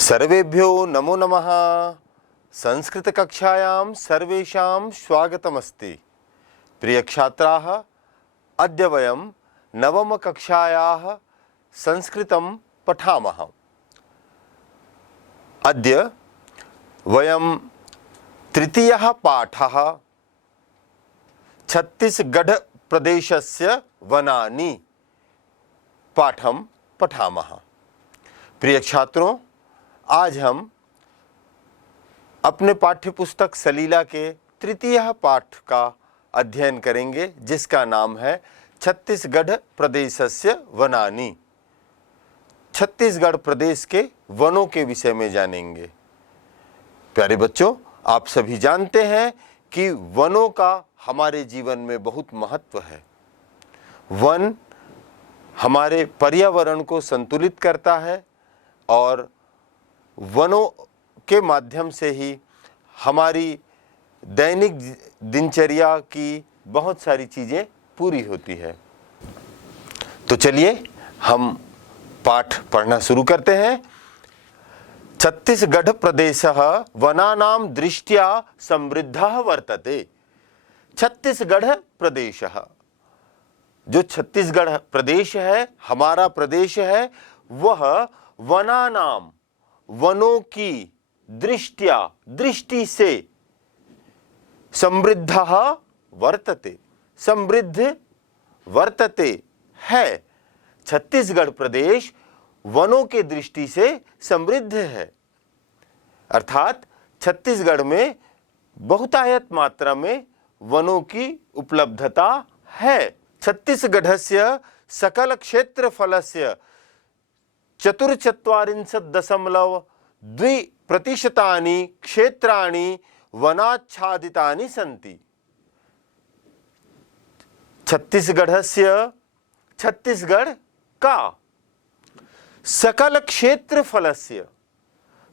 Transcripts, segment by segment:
सर्वेभ्यो नमो नमः। संस्कृत कक्षायां सर्वेषां स्वागतमस्ति। प्रिय छात्राः, अद्य वयं नवम कक्षायाः संस्कृतं पठामः। अद्य वयं तृतीयः पाठः छत्तीसगढ़ प्रदेशस्य वनानि पाठं पठामः। प्रिय छात्रों, आज हम अपने पाठ्यपुस्तक सलीला के तृतीय पाठ का अध्ययन करेंगे, जिसका नाम है छत्तीसगढ़ प्रदेशस्य वनानि। छत्तीसगढ़ प्रदेश के वनों के विषय में जानेंगे। प्यारे बच्चों, आप सभी जानते हैं कि वनों का हमारे जीवन में बहुत महत्व है। वन हमारे पर्यावरण को संतुलित करता है और वनों के माध्यम से ही हमारी दैनिक दिनचर्या की बहुत सारी चीज़ें पूरी होती है। तो चलिए हम पाठ पढ़ना शुरू करते हैं। छत्तीसगढ़ प्रदेशः वनानां दृष्ट्या समृद्धः वर्तते। छत्तीसगढ़ प्रदेशः, जो छत्तीसगढ़ प्रदेश है, हमारा प्रदेश है, वह वनानाम, वनों की दृष्टिया, दृष्टि से, समृद्धः वर्तते, समृद्ध वर्तते है। छत्तीसगढ़ प्रदेश वनों के दृष्टि से समृद्ध है, अर्थात छत्तीसगढ़ में बहुतायत मात्रा में वनों की उपलब्धता है। छत्तीसगढ़स्य सकल क्षेत्रफलस्य 44.2% क्षेत्राणि वनाच्छादितानि सन्ति। छत्तीसगढ़ का सकल क्षेत्रफलस्य,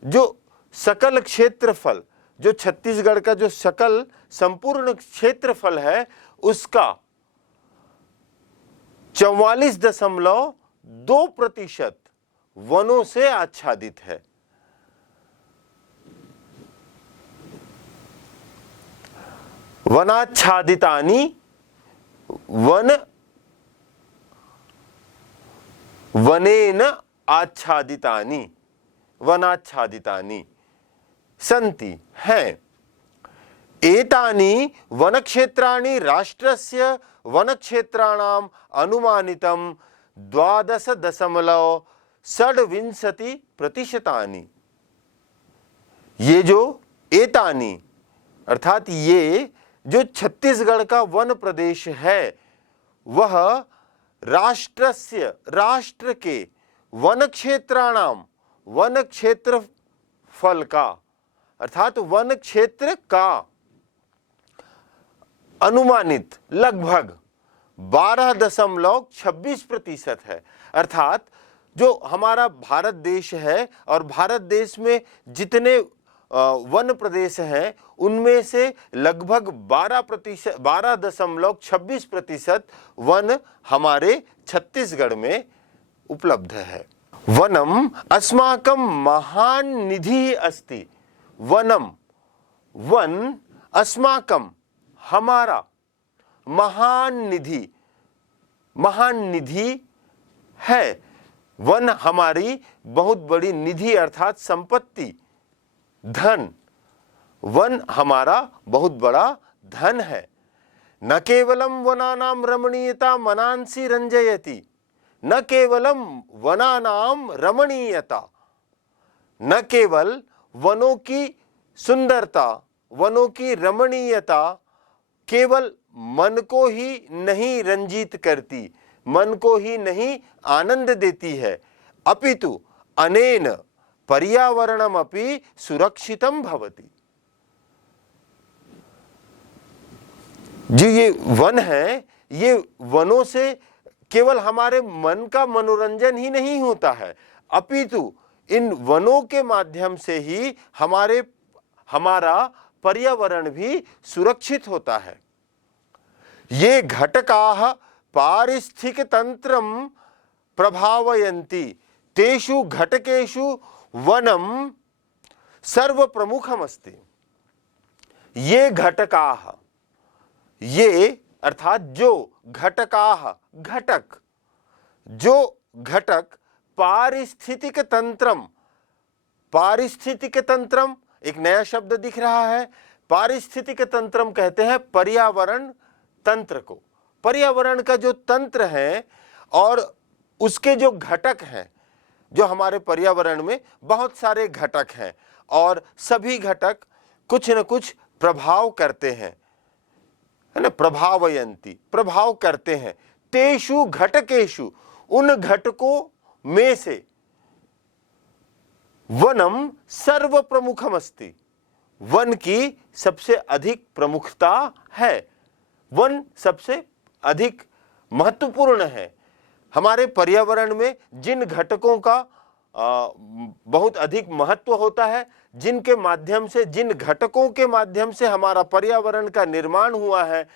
जो सकल क्षेत्रफल, जो छत्तीसगढ़ का जो सकल संपूर्ण क्षेत्रफल है, उसका 44.2% वनों से आच्छादित है। वनाच्छादितानि, वनेन आच्छादितानि, वनाच्छादितानि सन्ति हैं। एतानि वनक्षेत्राणि राष्ट्रस्य वनक्षेत्राणाम् अनुमानितं 12.6% ये जो एतानी, अर्थात ये जो छत्तीसगढ़ का वन प्रदेश है, वह राष्ट्र के वन क्षेत्राणाम, वन क्षेत्रफल का, अर्थात वन क्षेत्र का अनुमानित लगभग 12.26% है। अर्थात जो हमारा भारत देश है और भारत देश में जितने वन प्रदेश हैं, उनमें से लगभग 12.26% वन हमारे छत्तीसगढ़ में उपलब्ध है। वनम अस्माकं महान निधि अस्ति। वनम, वन अस्माकं, हमारा, महान निधि, महान निधि है। वन हमारी बहुत बड़ी निधि अर्थात संपत्ति, धन, वन हमारा बहुत बड़ा धन है। न केवलम वनानाम रमणीयता मनांसि रंजयति, न केवलम वनानाम रमणीयता, न केवल वनों की सुंदरता, वनों की रमणीयता केवल मन को ही नहीं रंजित करती, मन को ही नहीं आनंद देती है, अपितु अनेन पर्यावरणमपि सुरक्षितं भवति। जो ये वन है, ये वनों से केवल हमारे मन का मनोरंजन ही नहीं होता है, अपितु इन वनों के माध्यम से ही हमारा पर्यावरण भी सुरक्षित होता है। ये घटकाः पारिस्थितिक तंत्रं प्रभावयन्ति, तेषु घटकेषु वनम सर्व प्रमुखम अस्ति। ये घटकाः, ये अर्थात जो घटकाः, घटक, जो घटक पारिस्थितिक तंत्रम, पारिस्थितिक तंत्रम एक नया शब्द दिख रहा है। पारिस्थितिक तंत्रम कहते हैं पर्यावरण तंत्र को। पर्यावरण का जो तंत्र है और उसके जो घटक हैं, जो हमारे पर्यावरण में बहुत सारे घटक हैं और सभी घटक कुछ न कुछ प्रभाव करते हैं, है ना, प्रभावयंती, प्रभाव करते हैं। तेषु घटकेषु, उन घटकों में से वनम सर्व प्रमुखम अस्ति, वन की सबसे अधिक प्रमुखता है। वन सबसे अधिक महत्वपूर्ण है। हमारे पर्यावरण में जिन घटकों का बहुत अधिक महत्व होता है, जिनके माध्यम से, जिन घटकों के माध्यम से हमारा पर्यावरण का निर्माण हुआ है,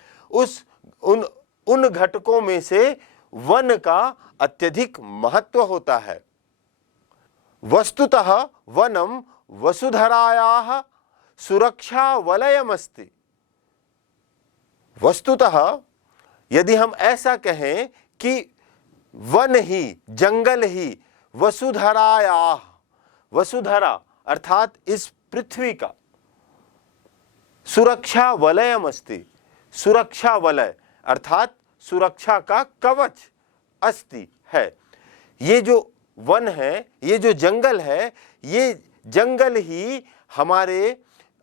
उन घटकों में से वन का अत्यधिक महत्व होता है। वस्तुतः वनम वसुधरायाः सुरक्षा वलयमस्ति। वस्तुतः यदि हम ऐसा कहें कि वन ही, जंगल ही वसुधरायाः, वसुधरा अर्थात इस पृथ्वी का सुरक्षा वलयमस्ति, सुरक्षा वलय अर्थात सुरक्षा का कवच अस्ति है। ये जो वन है, ये जो जंगल है, ये जंगल ही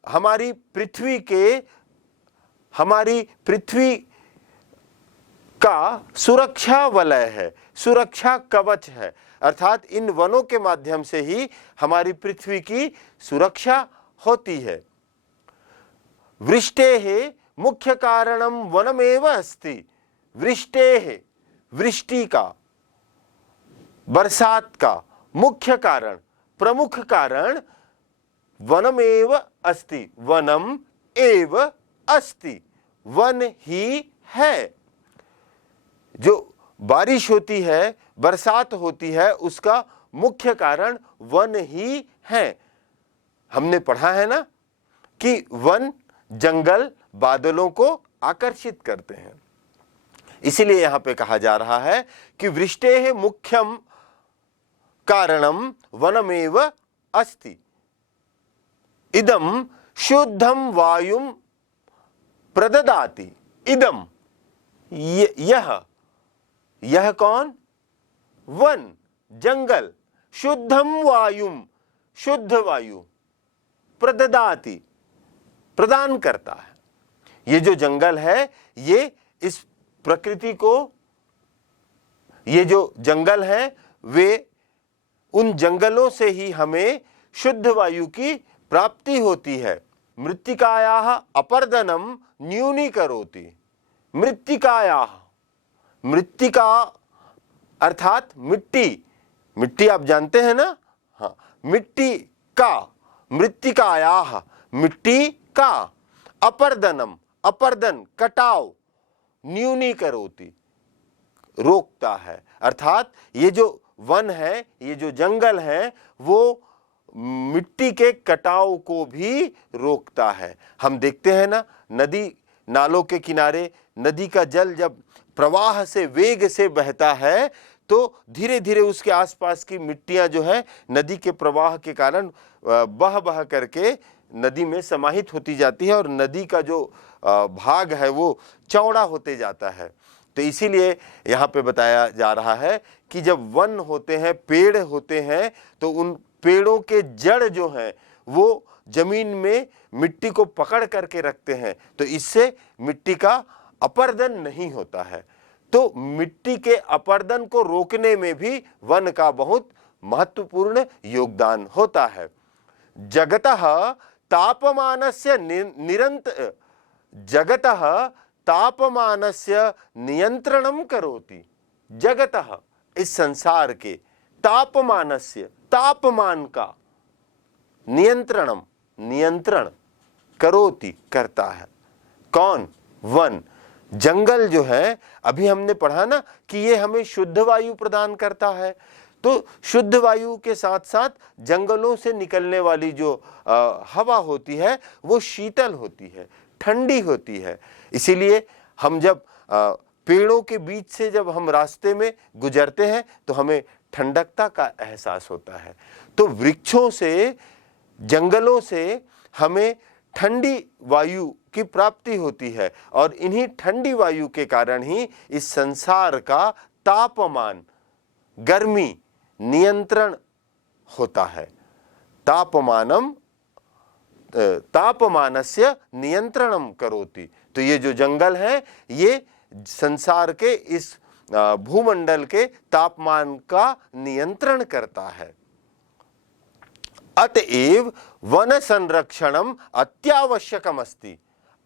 हमारी पृथ्वी का सुरक्षा वलय है, सुरक्षा कवच है। अर्थात इन वनों के माध्यम से ही हमारी पृथ्वी की सुरक्षा होती है। वृष्टेः मुख्य कारणम वनमेव अस्ति। वृष्टेः, वृष्टि का, बरसात का मुख्य कारण, प्रमुख कारण वनमेव अस्ति, वनम एव अस्ति, वन ही है। जो बारिश होती है, बरसात होती है, उसका मुख्य कारण वन ही है। हमने पढ़ा है ना कि वन, जंगल बादलों को आकर्षित करते हैं। इसीलिए यहां पे कहा जा रहा है कि वृष्टेः मुख्यम कारणम वनमेव अस्ति। इदम शुद्धम वायुम प्रददाति। इदम, यह कौन? वन, जंगल। शुद्धम वायुम, शुद्ध वायु, प्रददाति, प्रदान करता है। ये जो जंगल है, ये इस प्रकृति को, ये जो जंगल है, वे उन जंगलों से ही हमें शुद्ध वायु की प्राप्ति होती है। मृत्तिकायाः अपर्दनम न्यूनीकरोति। मृत्तिकायाः, मृत्तिका अर्थात मिट्टी, मिट्टी आप जानते हैं ना, हाँ, मिट्टी का, मृत्तिकायाः, मिट्टी का, अपर्दनम, अपर्दन कटाव, न्यूनीकरोति, रोकता है। अर्थात ये जो वन है, ये जो जंगल है, वो मिट्टी के कटाव को भी रोकता है। हम देखते हैं ना, नदी नालों के किनारे नदी का जल जब प्रवाह से, वेग से बहता है, तो धीरे धीरे उसके आसपास की मिट्टियां जो है नदी के प्रवाह के कारण बह बह करके नदी में समाहित होती जाती है और नदी का जो भाग है वो चौड़ा होते जाता है। तो इसीलिए यहाँ पे बताया जा रहा है कि जब वन होते हैं, पेड़ होते हैं, तो उन पेड़ों के जड़ जो हैं वो जमीन में मिट्टी को पकड़ करके रखते हैं, तो इससे मिट्टी का अपर्दन नहीं होता है। तो मिट्टी के अपर्दन को रोकने में भी वन का बहुत महत्वपूर्ण योगदान होता है। जगतः तापमानस्य जगतः तापमानस्य नियंत्रणम करोति। जगतः, इस संसार के, तापमानस्य, तापमान का, नियंत्रणम, नियंत्रण, करोति, करता है। कौन? वन। जंगल जो है, अभी हमने पढ़ा ना कि ये हमें शुद्ध वायु प्रदान करता है। तो शुद्ध वायु के साथ साथ जंगलों से निकलने वाली जो हवा होती है वो शीतल होती है, ठंडी होती है। इसीलिए हम जब पेड़ों के बीच से जब हम रास्ते में गुजरते हैं तो हमें ठंडकता का एहसास होता है। तो वृक्षों से, जंगलों से हमें ठंडी वायु की प्राप्ति होती है और इन्हीं ठंडी वायु के कारण ही इस संसार का तापमान, गर्मी नियंत्रण होता है। तापमानस्य नियंत्रणम करोति। तो ये जो जंगल है ये संसार के इस भूमंडल के तापमान का नियंत्रण करता है। अतएव वन संरक्षणम अत्यावश्यकम अस्ति।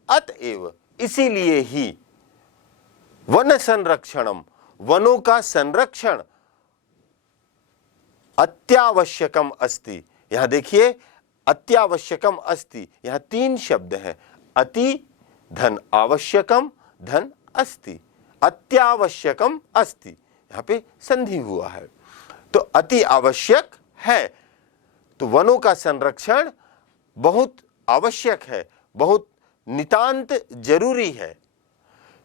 अतएव इसीलिए ही वन संरक्षणम, वनों का संरक्षण अत्यावश्यकम अस्ति। यहां देखिए अत्यावश्यकम अस्ति, यहां तीन शब्द हैं, अति धन आवश्यकम धन अस्ति, अत्यावश्यकम अस्ति, यहां पे संधि हुआ है। तो अति आवश्यक है, तो वनों का संरक्षण बहुत आवश्यक है, बहुत नितांत जरूरी है।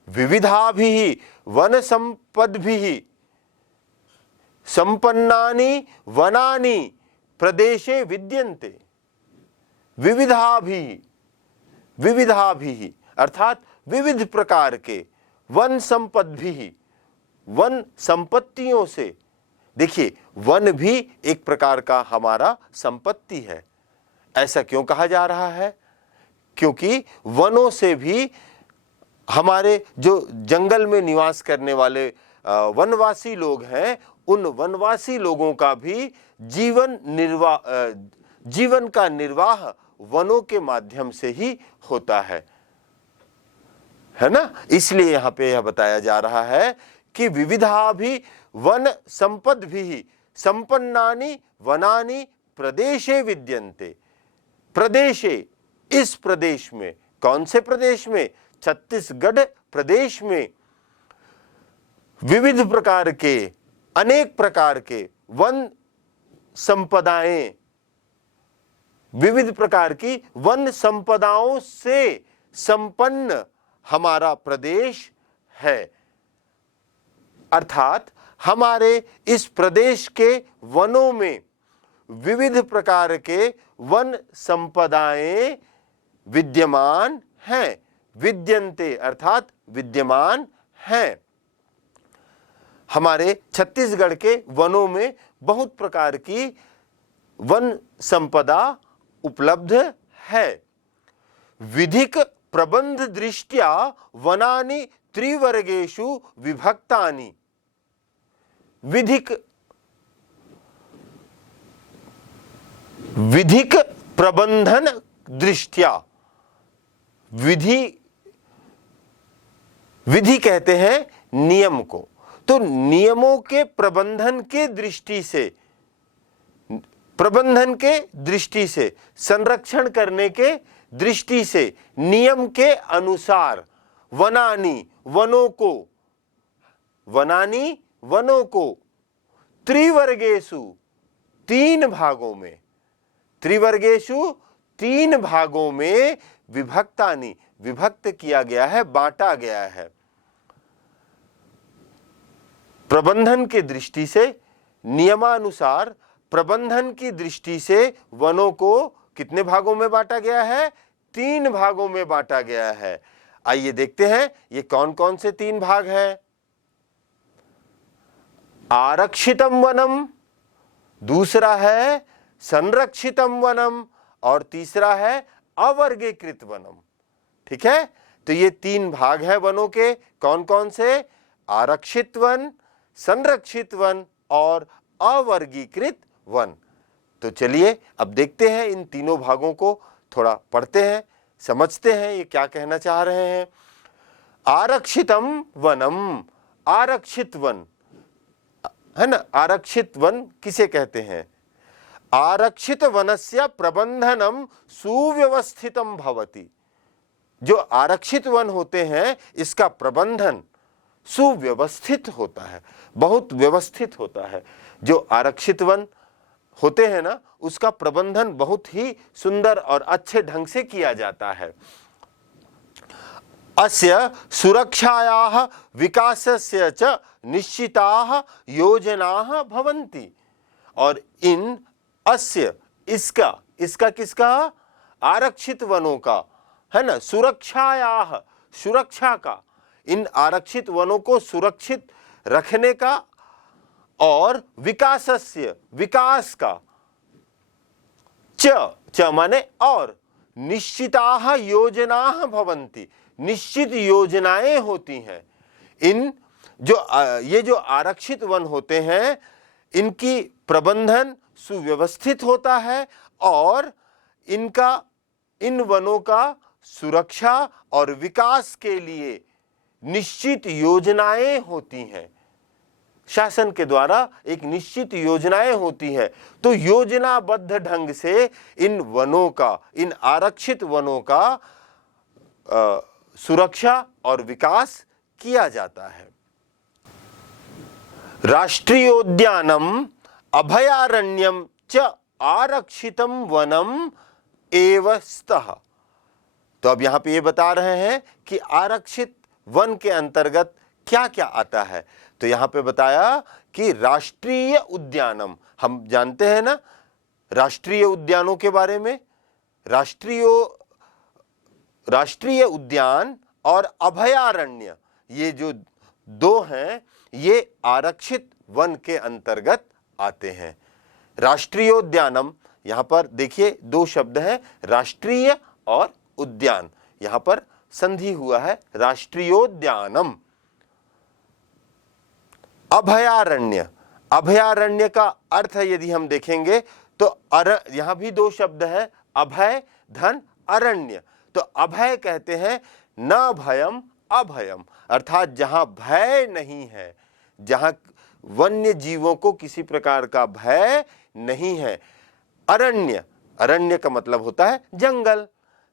विविधाभिः वन संपद्भिः संपन्नानि वनानि प्रदेशे विद्यन्ते। विविधाभिः, विविधाभिः अर्थात विविध प्रकार के, वन संपद्भिः वन संपत्तियों से। देखिए वन भी एक प्रकार का हमारा संपत्ति है। ऐसा क्यों कहा जा रहा है? क्योंकि वनों से भी हमारे जो जंगल में निवास करने वाले वनवासी लोग हैं, उन वनवासी लोगों का भी जीवन का निर्वाह वनों के माध्यम से ही होता है ना। इसलिए यहां पे यह बताया जा रहा है कि विविधा भी वन संपद भी संपन्नानि वनानि प्रदेशे विद्यन्ते। प्रदेशे, इस प्रदेश में, कौन से प्रदेश में? छत्तीसगढ़ प्रदेश में विविध प्रकार के, अनेक प्रकार के वन संपदाएं, विविध प्रकार की वन संपदाओं से संपन्न हमारा प्रदेश है। अर्थात हमारे इस प्रदेश के वनों में विविध प्रकार के वन संपदाएं विद्यमान हैं। विद्यन्ते अर्थात विद्यमान हैं। हमारे छत्तीसगढ़ के वनों में बहुत प्रकार की वन संपदा उपलब्ध है। विधिक प्रबंध दृष्ट्या वनानि त्रिवर्गेषु विभक्तानि। विधिक प्रबंधन दृष्ट्या, विधि कहते हैं नियम को, तो नियमों के प्रबंधन के दृष्टि से, प्रबंधन के दृष्टि से, संरक्षण करने के दृष्टि से, नियम के अनुसार वनानि वनों को, वनानि वनों को त्रिवर्गेषु तीन भागों में, त्रिवर्गेषु तीन भागों में विभक्तानि विभक्त किया गया है, बांटा गया है। प्रबंधन की दृष्टि से, नियमानुसार प्रबंधन की दृष्टि से वनों को कितने भागों में बांटा गया है? तीन भागों में बांटा गया है। आइए देखते हैं ये कौन कौन से तीन भाग हैं। आरक्षितम वनम, दूसरा है संरक्षितम वनम और तीसरा है अवर्गीकृत वनम। ठीक है, तो ये तीन भाग है वनों के। कौन कौन से? आरक्षित वन, संरक्षित वन और अवर्गीकृत वन। तो चलिए अब देखते हैं इन तीनों भागों को, थोड़ा पढ़ते हैं, समझते हैं ये क्या कहना चाह रहे हैं। आरक्षितम वनम, आरक्षित वन है ना। आरक्षित वन किसे कहते हैं? आरक्षित वनस्य प्रबंधनम सुव्यवस्थितम भवति। जो आरक्षित वन होते हैं इसका प्रबंधन सुव्यवस्थित होता है, बहुत व्यवस्थित होता है। जो आरक्षित वन होते हैं ना, उसका प्रबंधन बहुत ही सुंदर और अच्छे ढंग से किया जाता है। अस्य सुरक्षायाः विकासस्य च निश्चिताः योजनाः भवन्ति। और इन अस्य इसका किसका, आरक्षित वनों का, है ना, सुरक्षायाः सुरक्षा का, इन आरक्षित वनों को सुरक्षित रखने का, और विकासस्य विकास का, च माने और, निश्चिताः योजनाः भवन्ति, निश्चित योजनाएं होती हैं। इन ये जो आरक्षित वन होते हैं, इनकी प्रबंधन सुव्यवस्थित होता है और इन वनों का सुरक्षा और विकास के लिए निश्चित योजनाएं होती हैं। शासन के द्वारा एक निश्चित योजनाएं होती हैं। तो योजनाबद्ध ढंग से इन वनों का, इन आरक्षित वनों का सुरक्षा और विकास किया जाता है। राष्ट्रीयोद्यानम अभयारण्यम च आरक्षितम वनम एव स्तः। तो अब यहां पे ये बता रहे हैं कि आरक्षित वन के अंतर्गत क्या क्या आता है। तो यहां पे बताया कि राष्ट्रीय उद्यानम, हम जानते हैं ना राष्ट्रीय उद्यानों के बारे में। राष्ट्रीय उद्यान और अभयारण्य, ये जो दो हैं, ये आरक्षित वन के अंतर्गत आते हैं। राष्ट्रीयोद्यानम, यहां पर देखिए दो शब्द हैं, राष्ट्रीय और उद्यान, यहां पर संधि हुआ है, राष्ट्रीयोद्यानम। अभयारण्य, अभयारण्य का अर्थ यदि हम देखेंगे तो यहां भी दो शब्द है, अभय धन अरण्य। तो अभय कहते हैं न भयम अभयम, अर्थात जहां भय नहीं है, जहां वन्य जीवों को किसी प्रकार का भय नहीं है। अरण्य, अरण्य का मतलब होता है जंगल,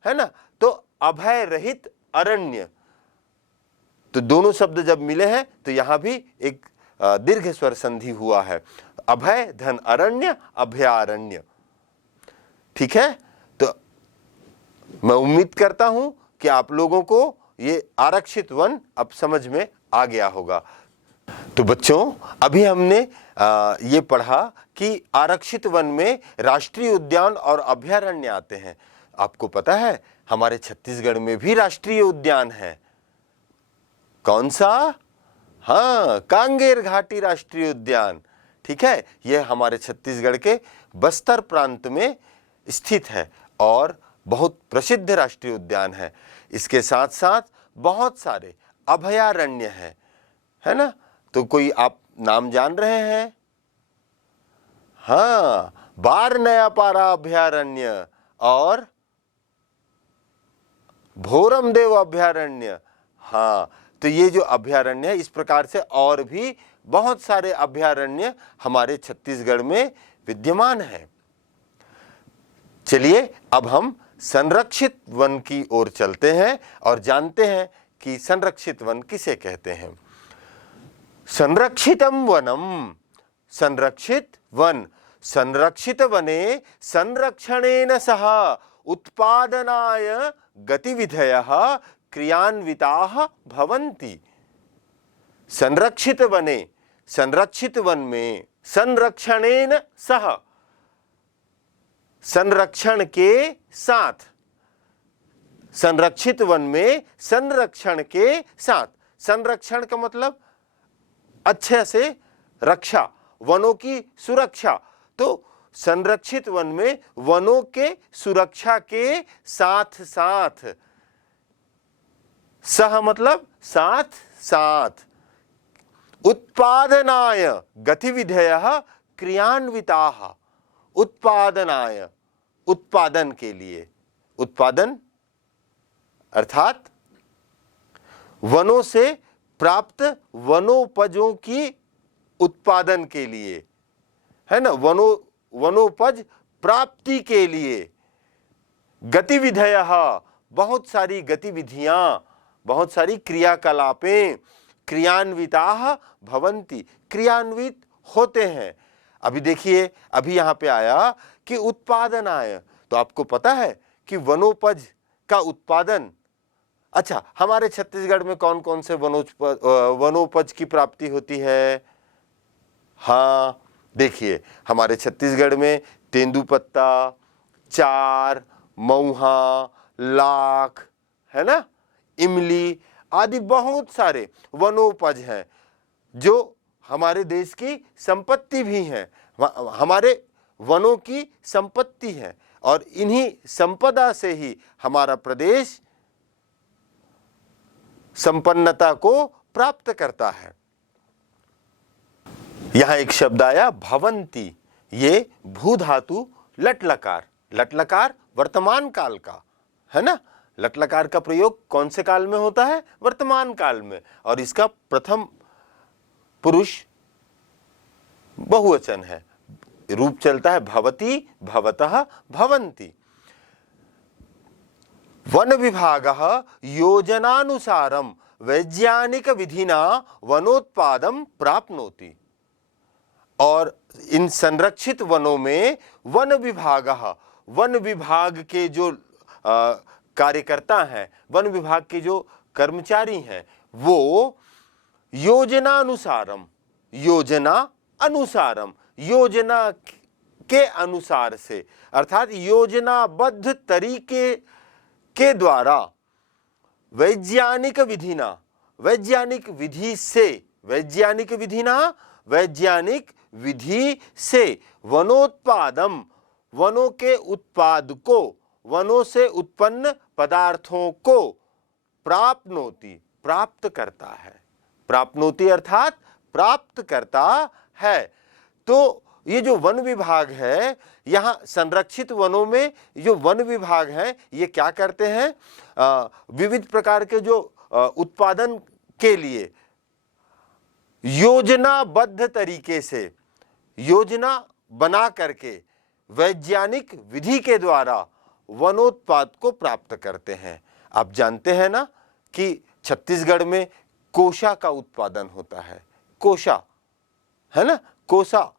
है ना। तो अभय रहित अरण्य, तो दोनों शब्द जब मिले हैं तो यहां भी एक दीर्घ स्वर संधि हुआ है, अभय धन अरण्य, अभयारण्य। ठीक है, तो मैं उम्मीद करता हूं कि आप लोगों को ये आरक्षित वन अब समझ में आ गया होगा। तो बच्चों, अभी हमने ये पढ़ा कि आरक्षित वन में राष्ट्रीय उद्यान और अभयारण्य आते हैं। आपको पता है हमारे छत्तीसगढ़ में भी राष्ट्रीय उद्यान है। कौन सा? हाँ, कांगेर घाटी राष्ट्रीय उद्यान। ठीक है, यह हमारे छत्तीसगढ़ के बस्तर प्रांत में स्थित है और बहुत प्रसिद्ध राष्ट्रीय उद्यान है। इसके साथ साथ बहुत सारे अभयारण्य हैं, है ना। तो कोई आप नाम जान रहे हैं? हाँ, बार नयापारा अभयारण्य और भोरमदेव अभयारण्य। हाँ, तो ये जो अभयारण्य है, इस प्रकार से और भी बहुत सारे अभयारण्य हमारे छत्तीसगढ़ में विद्यमान है। चलिए अब हम संरक्षित वन की ओर चलते हैं और जानते हैं कि संरक्षित वन किसे कहते हैं। संरक्षितम वनम, संरक्षित वन, संरक्षित वने संरक्षणेन सह उत्पादनाय गतिविधयः क्रियान्विताः भवन्ति। संरक्षित वने, संरक्षित वन में, संरक्षणेन सह, संरक्षण के साथ, संरक्षित वन में संरक्षण के साथ। संरक्षण का मतलब अच्छे से रक्षा, वनों की सुरक्षा। तो संरक्षित वन में वनों के सुरक्षा के साथ साथ, सह मतलब साथ साथ, उत्पादनाय गतिविधयः क्रियान्विताः, उत्पादनाय, उत्पादन के लिए, उत्पादन अर्थात वनों से प्राप्त वनोपजों की उत्पादन के लिए, है ना, वनोपज प्राप्ति के लिए। गतिविधयः, बहुत सारी गतिविधियां, बहुत सारी क्रियाकलापें, क्रियान्विताः भवन्ति, क्रियान्वित होते हैं। अभी देखिए, अभी यहाँ पे आया कि उत्पादनाय, तो आपको पता है कि वनोपज का उत्पादन, अच्छा हमारे छत्तीसगढ़ में कौन कौन से वनोपज की प्राप्ति होती है? हाँ देखिए, हमारे छत्तीसगढ़ में तेंदुपत्ता, चार, मऊहा, लाख, है ना, इमली आदि बहुत सारे वनोपज हैं जो हमारे देश की संपत्ति भी हैं, हमारे वनों की संपत्ति है, और इन्हीं संपदा से ही हमारा प्रदेश संपन्नता को प्राप्त करता है। यहां एक शब्द आया भवंती, ये भू धातु लट लकार, लट लकार वर्तमान काल का है ना, लट लकार का प्रयोग कौन से काल में होता है? वर्तमान काल में, और इसका प्रथम पुरुष बहुवचन है, रूप चलता है भवती, भवतः, भवन्ति। वन विभागः योजनानुसारं वैज्ञानिक विधिना वनोत्पादं प्राप्नोति, और इन संरक्षित वनों में वन विभागः, वन विभाग के जो कार्यकर्ता हैं, वन विभाग के जो कर्मचारी हैं, वो योजनानुसारम, योजना अनुसारम, योजना के अनुसार से, अर्थात योजनाबद्ध तरीके के द्वारा वैज्ञानिक विधिना, वैज्ञानिक विधि से, वैज्ञानिक विधिना, वैज्ञानिक विधि से वनोत्पादम, वनों के उत्पाद को, वनों से उत्पन्न पदार्थों को प्राप्नोति, प्राप्त करता है, प्राप्नोति अर्थात प्राप्त करता है। तो ये जो वन विभाग है, यहाँ संरक्षित वनों में जो वन विभाग है, ये क्या करते हैं? विविध प्रकार के जो उत्पादन के लिए योजनाबद्ध तरीके से, योजना बना करके वैज्ञानिक विधि के द्वारा वनोत्पाद को प्राप्त करते हैं। आप जानते हैं ना कि छत्तीसगढ़ में कोसा का उत्पादन होता है, कोसा है ना, कोसा,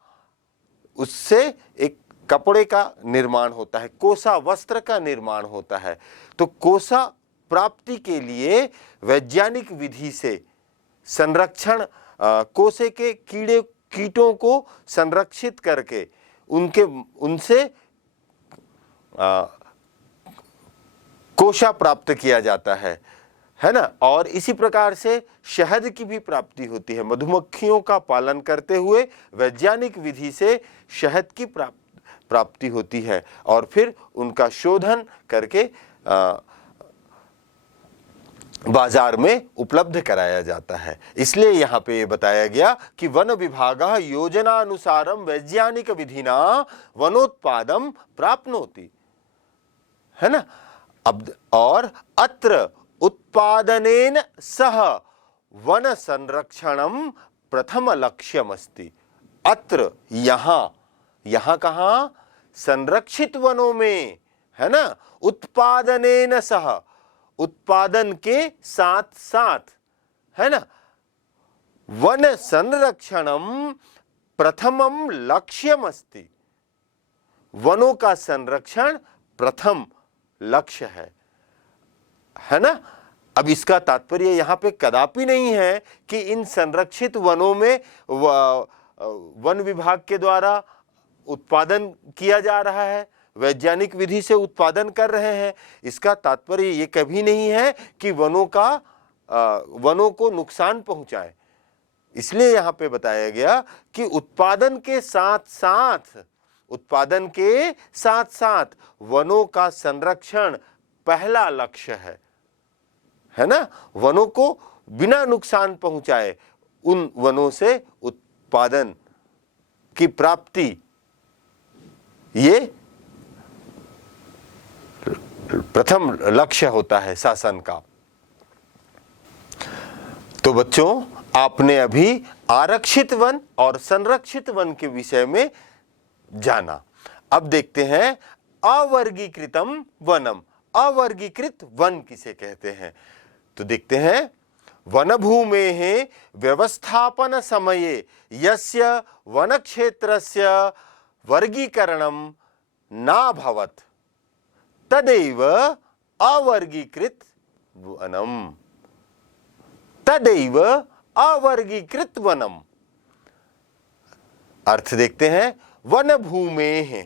उससे एक कपड़े का निर्माण होता है, कोसा वस्त्र का निर्माण होता है। तो कोसा प्राप्ति के लिए वैज्ञानिक विधि से संरक्षण, कोसे के कीड़े कीटों को संरक्षित करके उनसे कोशा प्राप्त किया जाता है ना। और इसी प्रकार से शहद की भी प्राप्ति होती है, मधुमक्खियों का पालन करते हुए वैज्ञानिक विधि से शहद की प्राप्ति होती है, और फिर उनका शोधन करके बाजार में उपलब्ध कराया जाता है। इसलिए यहाँ पे बताया गया कि वन विभागः योजनानुसारं वैज्ञानिक विधिना वनोत्पादं प्राप्नोति, है ना। अब और अत्र उत्पादनेन सह वन संरक्षणं प्रथम लक्ष्यमस्ति। अत्र यहाँ कहाँ? संरक्षित वनों में, है ना। उत्पादनेन सह, उत्पादन के साथ साथ, है ना। वन संरक्षणम प्रथमम लक्ष्यमस्ति, वनों का संरक्षण प्रथम लक्ष्य है ना। अब इसका तात्पर्य यहाँ पे कदापि नहीं है कि इन संरक्षित वनों में वन विभाग के द्वारा उत्पादन किया जा रहा है, वैज्ञानिक विधि से उत्पादन कर रहे हैं। इसका तात्पर्य ये कभी नहीं है कि वनों को नुकसान पहुंचाए। इसलिए यहाँ पे बताया गया कि उत्पादन के साथ साथ वनों का संरक्षण पहला लक्ष्य है ना। वनों को बिना नुकसान पहुंचाए उन वनों से उत्पादन की प्राप्ति, ये प्रथम लक्ष्य होता है शासन का। तो बच्चों, आपने अभी आरक्षित वन और संरक्षित वन के विषय में जाना। अब देखते हैं अवर्गीकृतम वनम, अवर्गीकृत वन किसे कहते हैं। तो देखते हैं, वनभूमेः व्यवस्थापन समये यस्य वनक्षेत्रस्य वर्गीकरणं नाभवत् तदैव अवर्गीकृत वनम्। तदैव अवर्गीकृत वनम्। अर्थ देखते हैं। वन भूमेः,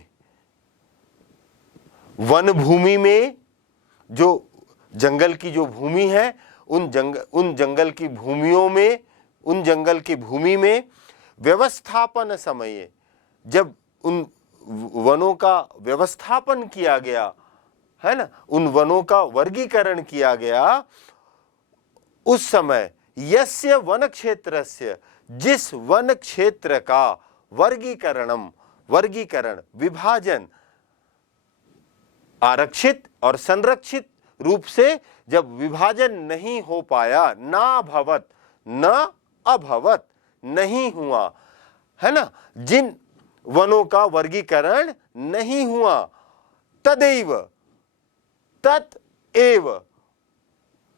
वन भूमि में जो जंगल की जो भूमि है, उन जंगल की भूमियों में, उन जंगल की भूमि में व्यवस्थापन समये, जब उन वनों का व्यवस्थापन किया गया है ना, उन वनों का वर्गीकरण किया गया, उस समय यस्य वन क्षेत्रस्य, जिस वन क्षेत्र का वर्गीकरण, विभाजन आरक्षित और संरक्षित रूप से जब विभाजन नहीं हो पाया, ना भवत, न अभवत, नहीं हुआ, है ना, जिन वनों का वर्गीकरण नहीं हुआ, तदैव, ततएव,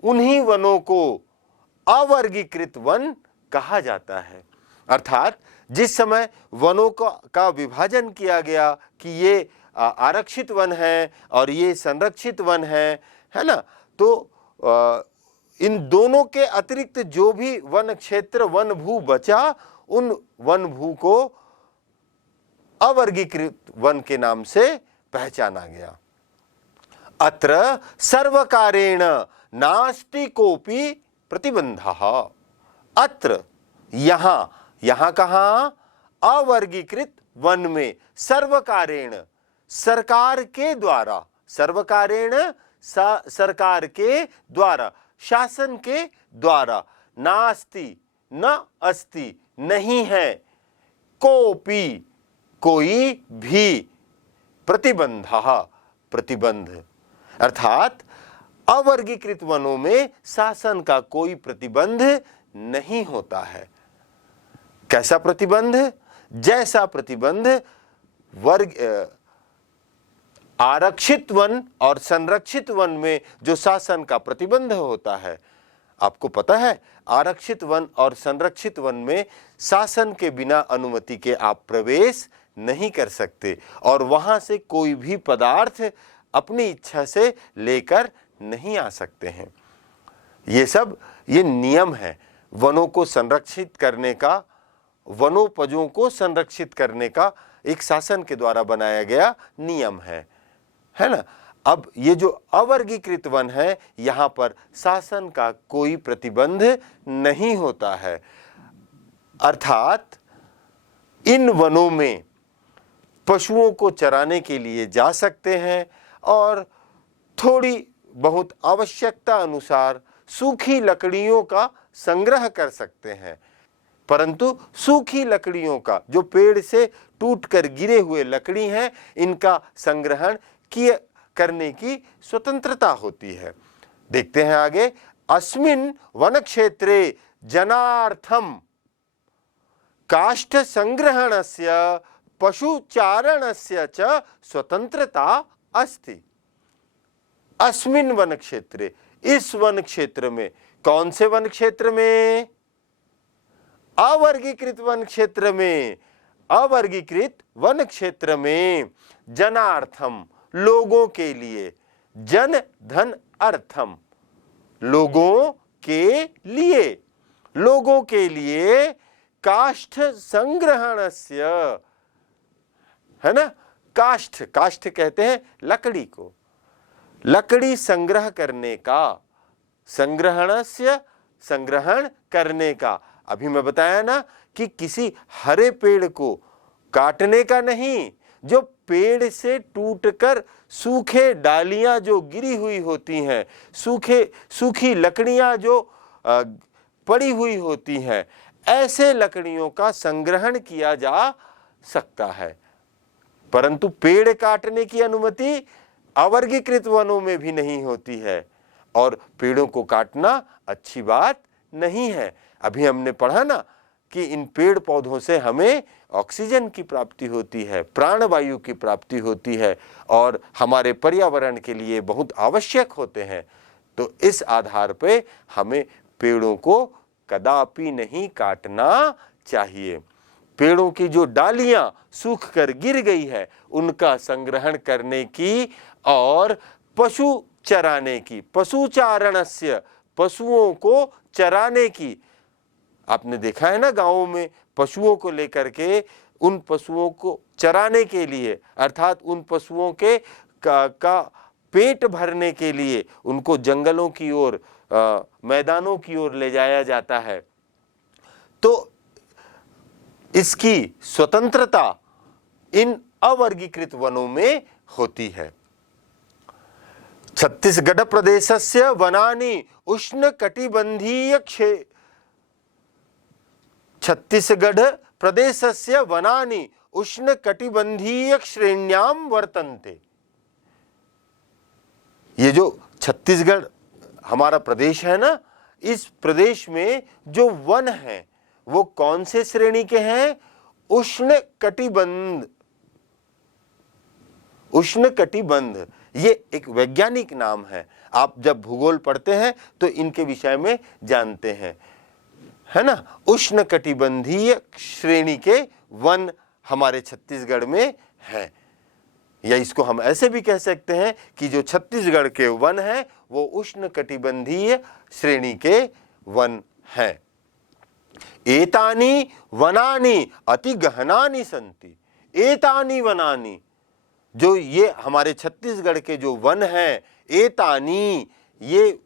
उन्हीं वनों को अवर्गीकृत वन कहा जाता है। अर्थात जिस समय वनों का विभाजन किया गया कि ये आरक्षित वन है और ये संरक्षित वन है ना, तो इन दोनों के अतिरिक्त जो भी वन क्षेत्र, वन भू बचा, उन वन भू को अवर्गीकृत वन के नाम से पहचाना गया। अत्र सर्वकारेण नास्ति कोपि प्रतिबंधः। अत्र, यहां कहां? अवर्गीकृत वन में सर्वकारेण, सरकार के द्वारा, सर्वकारेण सरकार के द्वारा, शासन के द्वारा, नास्ति, न अस्ति, नहीं है, कोपि, कोई भी, प्रतिबंधः, प्रतिबंध। अर्थात अवर्गीकृत वनों में शासन का कोई प्रतिबंध नहीं होता है। कैसा प्रतिबंध? जैसा प्रतिबंध आरक्षित वन और संरक्षित वन में जो शासन का प्रतिबंध होता है। आपको पता है, आरक्षित वन और संरक्षित वन में शासन के बिना अनुमति के आप प्रवेश नहीं कर सकते और वहां से कोई भी पदार्थ अपनी इच्छा से लेकर नहीं आ सकते हैं। ये नियम है वनों को संरक्षित करने का, वनोपजों को संरक्षित करने का एक शासन के द्वारा बनाया गया नियम है ना। अब ये जो अवर्गीकृत वन है, यहाँ पर शासन का कोई प्रतिबंध नहीं होता है। अर्थात इन वनों में पशुओं को चराने के लिए जा सकते हैं और थोड़ी बहुत आवश्यकता अनुसार सूखी लकड़ियों का संग्रह कर सकते हैं। परंतु सूखी लकड़ियों का, जो पेड़ से टूटकर गिरे हुए लकड़ी हैं, इनका संग्रहण करने की स्वतंत्रता होती है। देखते हैं आगे। अस्मिन् वन क्षेत्रे जनार्थम काष्ठ संग्रहणस्य पशुचारणस्य च स्वतंत्रता अस्ति। अस्मिन् वन क्षेत्रे, इस वन क्षेत्र में, कौन से वन क्षेत्र में? अवर्गीकृत वन क्षेत्र में। अवर्गीकृत वन क्षेत्र में जनार्थम, लोगों के लिए, जन धन अर्थम, लोगों के लिए, लोगों के लिए काष्ठ संग्रहणस्य, है ना, काष्ठ, काष्ठ कहते हैं लकड़ी को, लकड़ी संग्रह करने का, संग्रहणस्य, संग्रहण करने का। अभी मैं बताया ना कि किसी हरे पेड़ को काटने का नहीं, जो पेड़ से टूटकर सूखे डालियां जो गिरी हुई होती हैं, सूखी लकड़ियां जो पड़ी हुई होती हैं, ऐसे लकड़ियों का संग्रहण किया जा सकता है। परंतु पेड़ काटने की अनुमति अवर्गीकृत वनों में भी नहीं होती है और पेड़ों को काटना अच्छी बात नहीं है। अभी हमने पढ़ा ना कि इन पेड़ पौधों से हमें ऑक्सीजन की प्राप्ति होती है, प्राणवायु की प्राप्ति होती है और हमारे पर्यावरण के लिए बहुत आवश्यक होते हैं। तो इस आधार पे हमें पेड़ों को कदापि नहीं काटना चाहिए। पेड़ों की जो डालियां सूख कर गिर गई है उनका संग्रहण करने की और पशु चराने की, पशुचारणस्य, पशुओं को चराने की। आपने देखा है ना गांवों में पशुओं को लेकर के, उन पशुओं को चराने के लिए अर्थात उन पशुओं के का पेट भरने के लिए उनको जंगलों की ओर, मैदानों की ओर ले जाया जाता है। तो इसकी स्वतंत्रता इन अवर्गीकृत वनों में होती है। छत्तीसगढ़ प्रदेशस्य वनानि उष्णकटिबंधीय छत्तीसगढ़ प्रदेशस्य वनानि उष्णकटिबंधीय श्रेण्यां वर्तन्ते। ये जो छत्तीसगढ़ हमारा प्रदेश है ना, इस प्रदेश में जो वन हैं वो कौन से श्रेणी के हैं? उष्णकटिबंध। उष्णकटिबंध ये एक वैज्ञानिक नाम है। आप जब भूगोल पढ़ते हैं तो इनके विषय में जानते हैं, है ना। उष्णकटिबंधीय श्रेणी के वन हमारे छत्तीसगढ़ में हैं, या इसको हम ऐसे भी कह सकते हैं कि जो छत्तीसगढ़ के वन हैं वो उष्णकटिबंधीय श्रेणी के वन हैं। एतानि वनानि अति गहनानि सन्ति। एतानि वनानि, जो ये हमारे छत्तीसगढ़ के जो वन हैं, एतानि, ये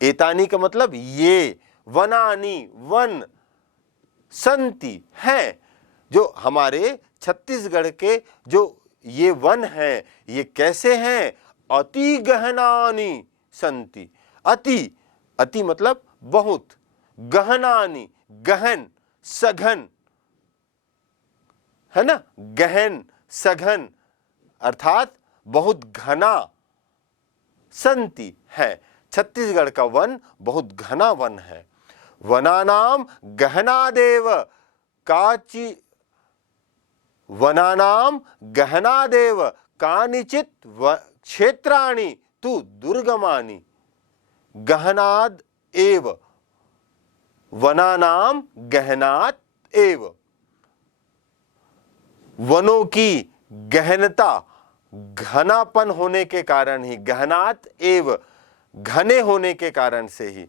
एतानि का मतलब ये, वनानि वन, संति हैं, जो हमारे छत्तीसगढ़ के जो ये वन हैं ये कैसे हैं? अति गहनानि संति। अति, अति मतलब बहुत, गहनानि गहन, सघन, है ना, गहन सघन अर्थात बहुत घना, संति है। छत्तीसगढ़ का वन बहुत घना वन है। वनानाम गहनादेव काचि, वनानाम गहनादेव कानिचित क्षेत्राणि तु दुर्गमानि। गहनाद एव, वनानाम गहनात एव, वनों की गहनता, घनापन होने के कारण ही, गहनात एव, घने होने के कारण से ही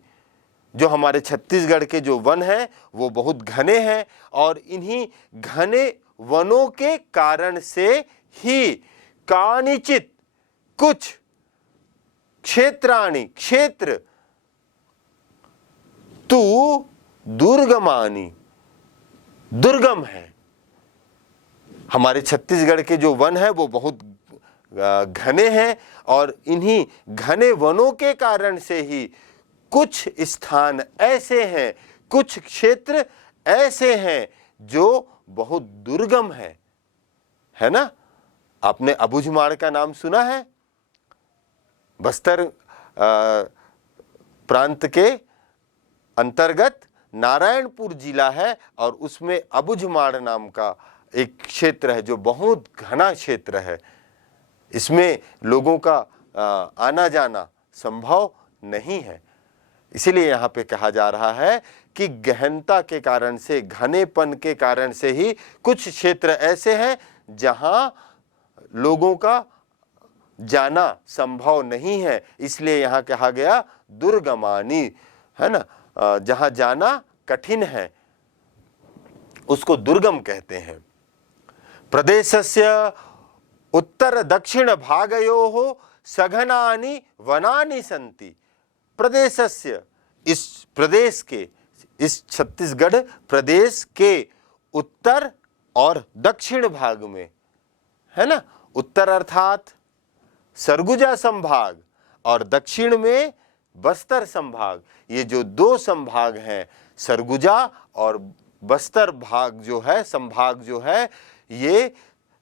जो हमारे छत्तीसगढ़ के जो वन हैं वो बहुत घने हैं, और इन्हीं घने वनों के कारण से ही कानिचित, कुछ, क्षेत्राणि, क्षेत्र, तु दुर्गमानि, दुर्गम है। हमारे छत्तीसगढ़ के जो वन है वो बहुत घने हैं, और इन्हीं घने वनों के कारण से ही कुछ स्थान ऐसे हैं, कुछ क्षेत्र ऐसे हैं जो बहुत दुर्गम है ना। आपने अबूझमाड़ का नाम सुना है? बस्तर प्रांत के अंतर्गत नारायणपुर जिला है, और उसमें अबूझमाड़ नाम का एक क्षेत्र है जो बहुत घना क्षेत्र है। इसमें लोगों का आना जाना संभव नहीं है। इसीलिए यहाँ पे कहा जा रहा है कि गहनता के कारण से, घनेपन के कारण से ही कुछ क्षेत्र ऐसे हैं जहाँ लोगों का जाना संभव नहीं है। इसलिए यहाँ कहा गया दुर्गमानी, है ना, जहाँ जाना कठिन है उसको दुर्गम कहते हैं। प्रदेशस्य उत्तर दक्षिण भागयोः सघनानि वनानि सन्ति। प्रदेशस्य, इस प्रदेश के, इस छत्तीसगढ़ प्रदेश के उत्तर और दक्षिण भाग में, है ना, उत्तर अर्थात सरगुजा संभाग और दक्षिण में बस्तर संभाग, ये जो दो संभाग हैं, सरगुजा और बस्तर भाग जो है, संभाग जो है, ये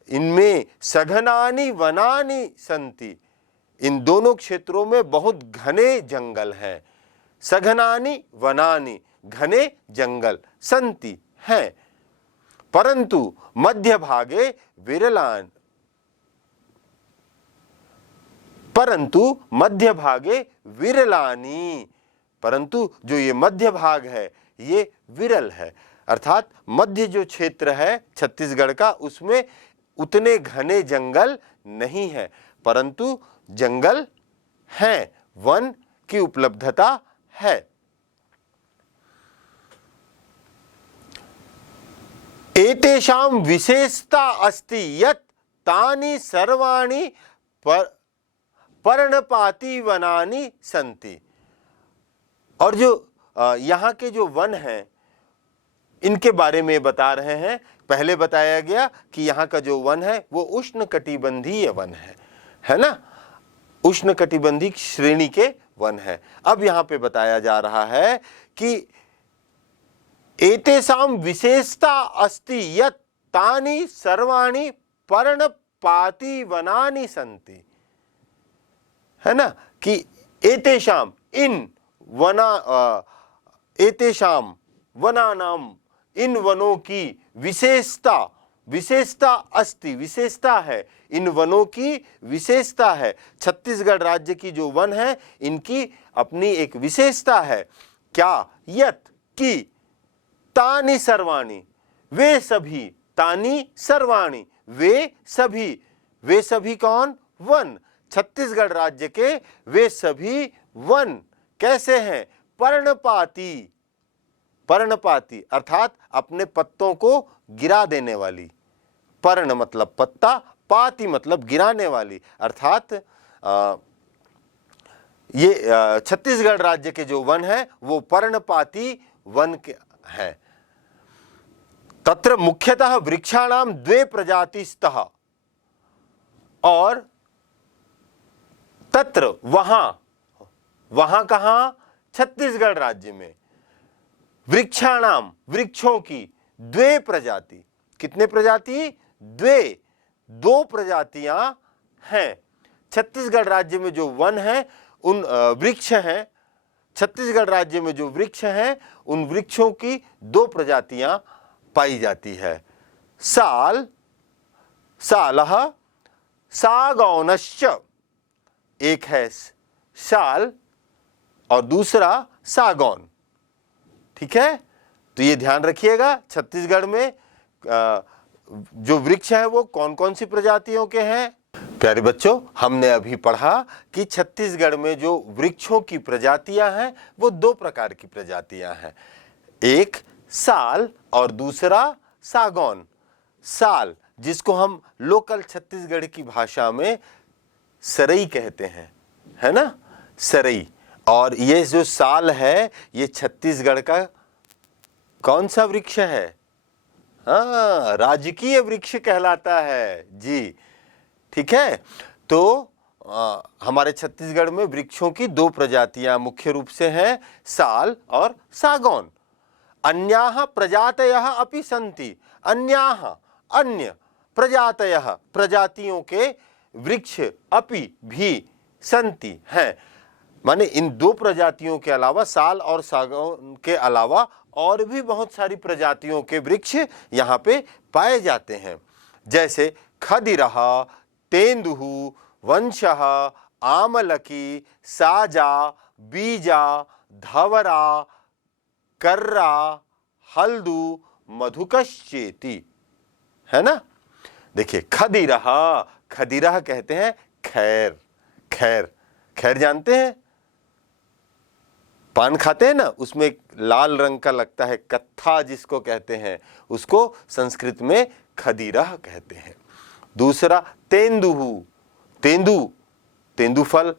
इनमें सघनानि वनानि संति, इन दोनों क्षेत्रों में बहुत घने जंगल हैं। सघनानि वनानि, घने जंगल, संति हैं, परंतु मध्य भागे विरलान, परंतु मध्य भागे विरलानी, परंतु जो ये मध्य भाग है ये विरल है। अर्थात मध्य जो क्षेत्र है छत्तीसगढ़ का, उसमें उतने घने जंगल नहीं है, परंतु जंगल हैं, वन की उपलब्धता है। एतेषां विशेषता अस्ति यत् तानि सर्वाणि पर्णपाती वनानि सन्ति। और जो यहाँ के जो वन हैं इनके बारे में बता रहे हैं। पहले बताया गया कि यहाँ का जो वन है वो उष्णकटिबंधीय वन है ना, उष्णकटिबंधीय श्रेणी के वन है। अब यहाँ पे बताया जा रहा है कि एतेषां विशेषता अस्ति यत् तानि सर्वाणि पर्णपाती वनानि सन्ति, है ना, कि एतेषां इन एतेषां वनानाम इन वनों की विशेषता अस्ति, विशेषता है, इन वनों की विशेषता है। छत्तीसगढ़ राज्य की जो वन है इनकी अपनी एक विशेषता है। क्या? यत् की तानि सर्वाणि, वे सभी, तानि सर्वाणि, वे सभी कौन? वन। छत्तीसगढ़ राज्य के वे सभी वन कैसे हैं? पर्णपाती अर्थात अपने पत्तों को गिरा देने वाली। पर्ण मतलब पत्ता, पाती मतलब गिराने वाली। अर्थात ये छत्तीसगढ़ राज्य के जो वन है वो पर्णपाती वन के हैं। तत्र मुख्यतः वृक्षाणाम द्वे प्रजाति स्तः, और तत्र वहां कहां? छत्तीसगढ़ राज्य में। वृक्षाणाम वृक्षों की, द्वे प्रजाति, कितने प्रजाति? द्वे, दो प्रजातियां हैं। छत्तीसगढ़ राज्य में जो वन है उन वृक्ष हैं, छत्तीसगढ़ राज्य में जो वृक्ष हैं उन वृक्षों की दो प्रजातियां पाई जाती है। सालः सागौनश्च, एक है साल और दूसरा सागौन। ठीक है, तो ये ध्यान रखिएगा छत्तीसगढ़ में जो वृक्ष है वो कौन कौन सी प्रजातियों के हैं। प्यारे बच्चों, हमने अभी पढ़ा कि छत्तीसगढ़ में जो वृक्षों की प्रजातियां हैं वो दो प्रकार की प्रजातियां हैं, एक साल और दूसरा सागौन। साल जिसको हम लोकल छत्तीसगढ़ की भाषा में सरई कहते हैं, है ना, सरई। और ये जो साल है ये छत्तीसगढ़ का कौन सा वृक्ष है? हाँ, राजकीय वृक्ष कहलाता है जी। ठीक है, तो हमारे छत्तीसगढ़ में वृक्षों की दो प्रजातियां मुख्य रूप से हैं, साल और सागौन। अन्याः प्रजातयः अपि सन्ति, अन्याः अन्य, प्रजातयः प्रजातियों के वृक्ष, अपि भी, सन्ति हैं, माने इन दो प्रजातियों के अलावा, साल और सागौन के अलावा और भी बहुत सारी प्रजातियों के वृक्ष यहाँ पे पाए जाते हैं। जैसे खदिरः, तेंदुः, वंशः, आमलकी, साजा, बीजा, धवरा, कर्रा, हल्दू, मधुकश्चेति, है ना। देखिए खदिरः, खदिरः कहते हैं खैर। खैर जानते हैं, पान खाते हैं ना, उसमें एक लाल रंग का लगता है कत्था जिसको कहते हैं, उसको संस्कृत में खदिरः कहते हैं। दूसरा तेंदुः, तेंदु फल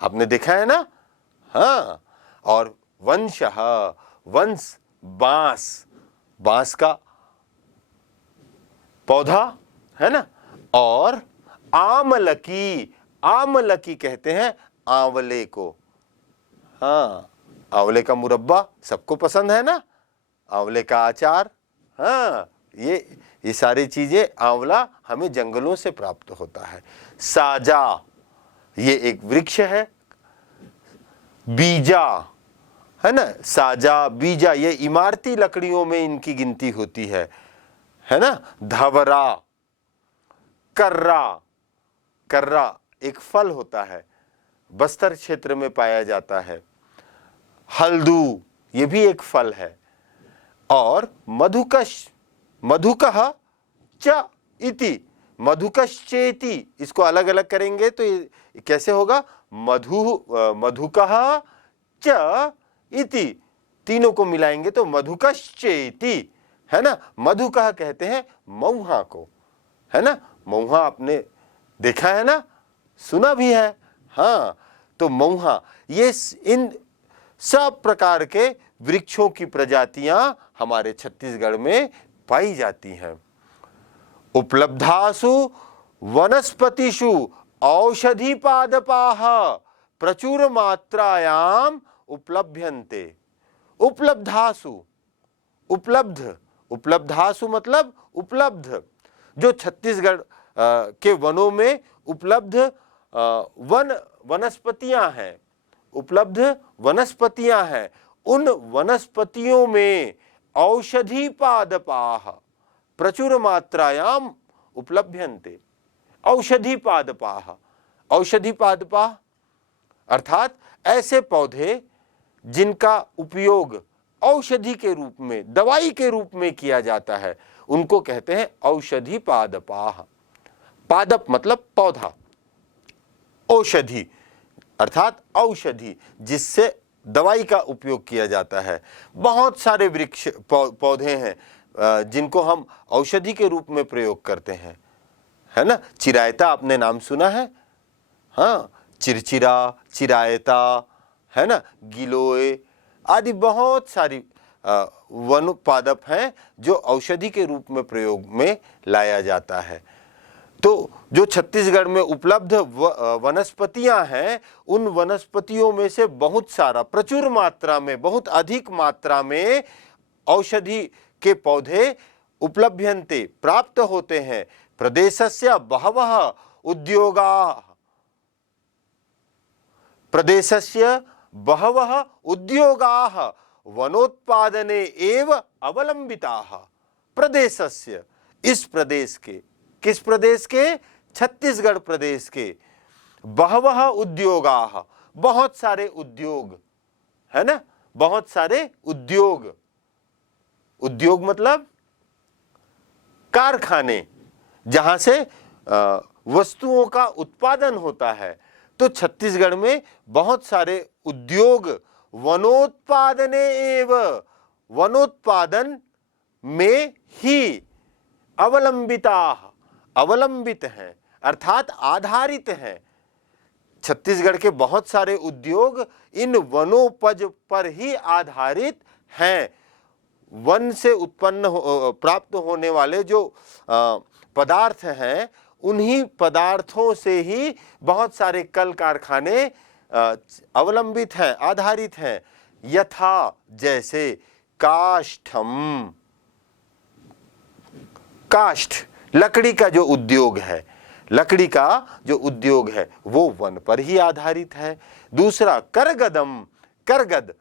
आपने देखा है ना, हाँ। और वंशः, वंश बांस का पौधा, है ना। और आमलकी कहते हैं आंवले को, हाँ, आंवले का मुरब्बा सबको पसंद है ना, आंवले का अचार, हाँ, ये सारी चीजें, आंवला हमें जंगलों से प्राप्त होता है। साजा ये एक वृक्ष है, बीजा, है ना, साजा बीजा ये इमारती लकड़ियों में इनकी गिनती होती है ना। धवरा, कर्रा एक फल होता है, बस्तर क्षेत्र में पाया जाता है। हल्दू ये भी एक फल है। और मधुकः च इति, मधुकश्चेति, इसको अलग अलग करेंगे तो ये कैसे होगा, मधुकः च इति, तीनों को मिलाएंगे तो मधुकश्चेति, है ना। मधुकः कहते हैं महुआ को, है ना। महुआ आपने देखा है ना, सुना भी है, हाँ। तो महुआ, ये इन सब प्रकार के वृक्षों की प्रजातियां हमारे छत्तीसगढ़ में पाई जाती हैं। उपलब्धासु वनस्पतिषु औषधि पादपाः प्रचुर मात्रायाम उपलभ्यन्ते। उपलब्धासु, उपलब्ध, उपलब्धासु मतलब उपलब्ध, जो छत्तीसगढ़ के वनों में उपलब्ध वनस्पतियां हैं, उपलब्ध वनस्पतियां हैं, उन वनस्पतियों में औषधि पादपाः प्रचुर मात्रायाम उपलभ्यन्ते। औषधि पादपाः, औषधि पादपाः अर्थात ऐसे पौधे जिनका उपयोग औषधि के रूप में, दवाई के रूप में किया जाता है, उनको कहते हैं औषधि पादपाः। पादप मतलब पौधा, औषधि अर्थात औषधि जिससे दवाई का उपयोग किया जाता है। बहुत सारे वृक्ष पौधे हैं जिनको हम औषधि के रूप में प्रयोग करते हैं, है ना। चिरायता आपने नाम सुना है, हाँ, चिरचिरा, चिरायता, है ना, गिलोय आदि बहुत सारी वन पादप हैं जो औषधि के रूप में प्रयोग में लाया जाता है। तो जो छत्तीसगढ़ में उपलब्ध वनस्पतियां हैं, उन वनस्पतियों में से बहुत सारा, प्रचुर मात्रा में, बहुत अधिक मात्रा में औषधि के पौधे उपलभ्यन्ते प्राप्त होते हैं। प्रदेशस्य बहवः उद्योगाः, प्रदेशस्य बहवः उद्योगाः वनोत्पादने एव अवलंबिताः। प्रदेशस्य, इस प्रदेश के, किस प्रदेश के, छत्तीसगढ़ प्रदेश के, बहवः उद्योगाः बहुत सारे उद्योग, है ना, बहुत सारे उद्योग, उद्योग मतलब कारखाने जहां से वस्तुओं का उत्पादन होता है। तो छत्तीसगढ़ में बहुत सारे उद्योग वनोत्पादने एव, वनोत्पादन में ही अवलंबिता, अवलंबित हैं अर्थात आधारित हैं। छत्तीसगढ़ के बहुत सारे उद्योग इन वनोपज पर ही आधारित हैं। वन से उत्पन्न प्राप्त होने वाले जो पदार्थ हैं, उन्हीं पदार्थों से ही बहुत सारे कल कारखाने अवलंबित हैं, आधारित हैं। यथा, जैसे काष्ठम, काष्ठ लकड़ी का जो उद्योग है, लकड़ी का जो उद्योग है वो वन पर ही आधारित है। दूसरा करगदम, करगद,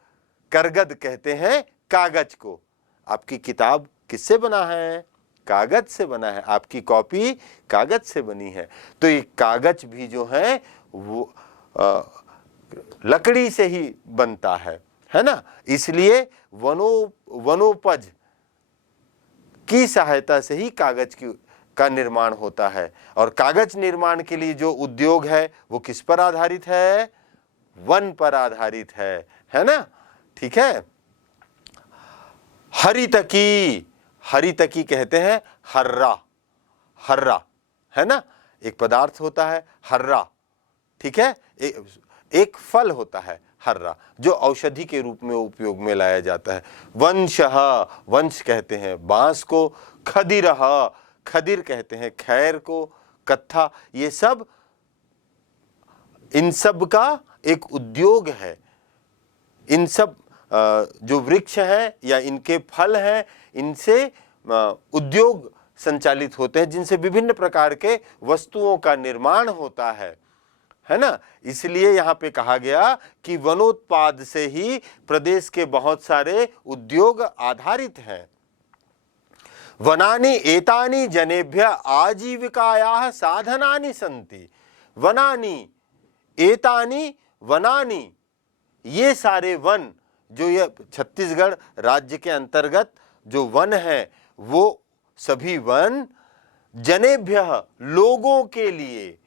करगद कहते हैं कागज को। आपकी किताब किससे बना है, कागज से बना है, आपकी कॉपी कागज से बनी है। तो ये कागज भी जो है वो लकड़ी से ही बनता है ना। इसलिए वनोपज की सहायता से ही कागज का निर्माण होता है। और कागज निर्माण के लिए जो उद्योग है वो किस पर आधारित है, वन पर आधारित है ना। ठीक है। हरितकी, हरितकी कहते हैं हर्रा, हर्रा, है ना, एक पदार्थ होता है हर्रा, ठीक है, एक फल होता है हर्रा जो औषधि के रूप में उपयोग में लाया जाता है। वंशः, वंश कहते हैं बांस को। खदिरः, खदिर कहते हैं खैर को। कत्था, ये सब, इन सब का एक उद्योग है। इन सब जो वृक्ष हैं या इनके फल हैं, इनसे उद्योग संचालित होते हैं जिनसे विभिन्न प्रकार के वस्तुओं का निर्माण होता है ना। इसलिए यहाँ पे कहा गया कि वनोत्पाद से ही प्रदेश के बहुत सारे उद्योग आधारित हैं। वनानि एतानि जनेभ्य आजीविकायाः साधनानि सन्ति। वनानि एतानि, वनानि, ये सारे वन जो ये छत्तीसगढ़ राज्य के अंतर्गत जो वन है वो सभी वन जनेभ्यः लोगों के लिए,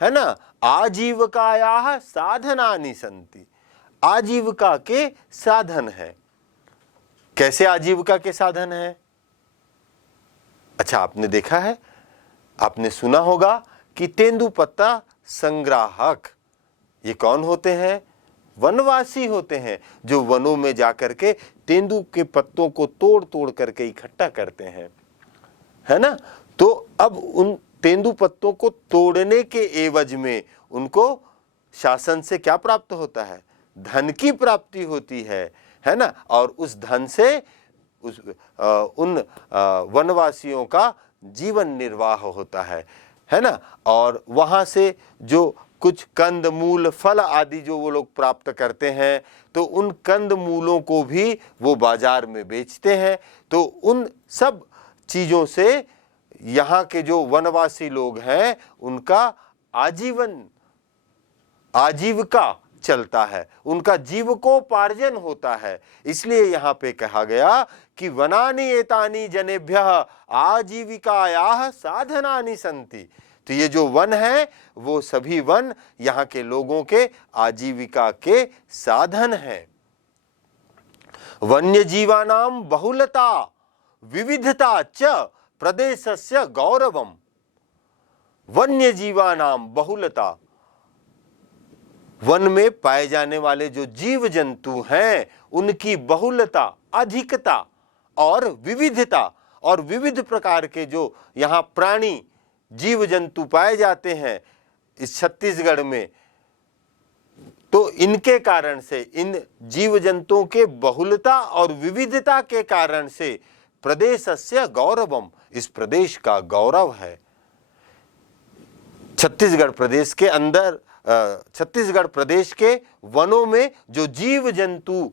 है ना, आजीविकायाः साधनानि सन्ति, आजीविका के साधन है। कैसे आजीविका के साधन है? अच्छा, आपने देखा है, आपने सुना होगा कि तेंदुपत्ता संग्राहक, ये कौन होते हैं? वनवासी होते हैं, जो वनों में जाकर के तेंदु के पत्तों को तोड़ तोड़ करके इकट्ठा करते हैं, है ना। तो अब उन तेंदु पत्तों को तोड़ने के एवज में उनको शासन से क्या प्राप्त होता है? धन की प्राप्ति होती है ना। और उस धन से उन वनवासियों का जीवन निर्वाह होता है ना। और वहाँ से जो कुछ कंद मूल फल आदि जो वो लोग प्राप्त करते हैं, तो उन कंद मूलों को भी वो बाजार में बेचते हैं। तो उन सब चीज़ों से यहाँ के जो वनवासी लोग हैं उनका आजीविका चलता है, उनका जीविकोपार्जन होता है। इसलिए यहाँ पे कहा गया कि वनानि एतानि जनेभ्यः आजीविकायाः साधनानि सन्ति। तो ये जो वन है वो सभी वन यहाँ के लोगों के आजीविका के साधन हैं। वन्य जीवानां बहुलता विविधता च प्रदेशस्य गौरवम। वन्य जीवानां बहुलता, वन में पाए जाने वाले जो जीव जंतु हैं उनकी बहुलता, अधिकता और विविधता, और विविध प्रकार के जो यहाँ प्राणी जीव जंतु पाए जाते हैं इस छत्तीसगढ़ में, तो इनके कारण से, इन जीव जंतुओं के बहुलता और विविधता के कारण से प्रदेशस्य गौरवम, इस प्रदेश का गौरव है। छत्तीसगढ़ प्रदेश के अंदर, छत्तीसगढ़ प्रदेश के वनों में जो जीव जंतु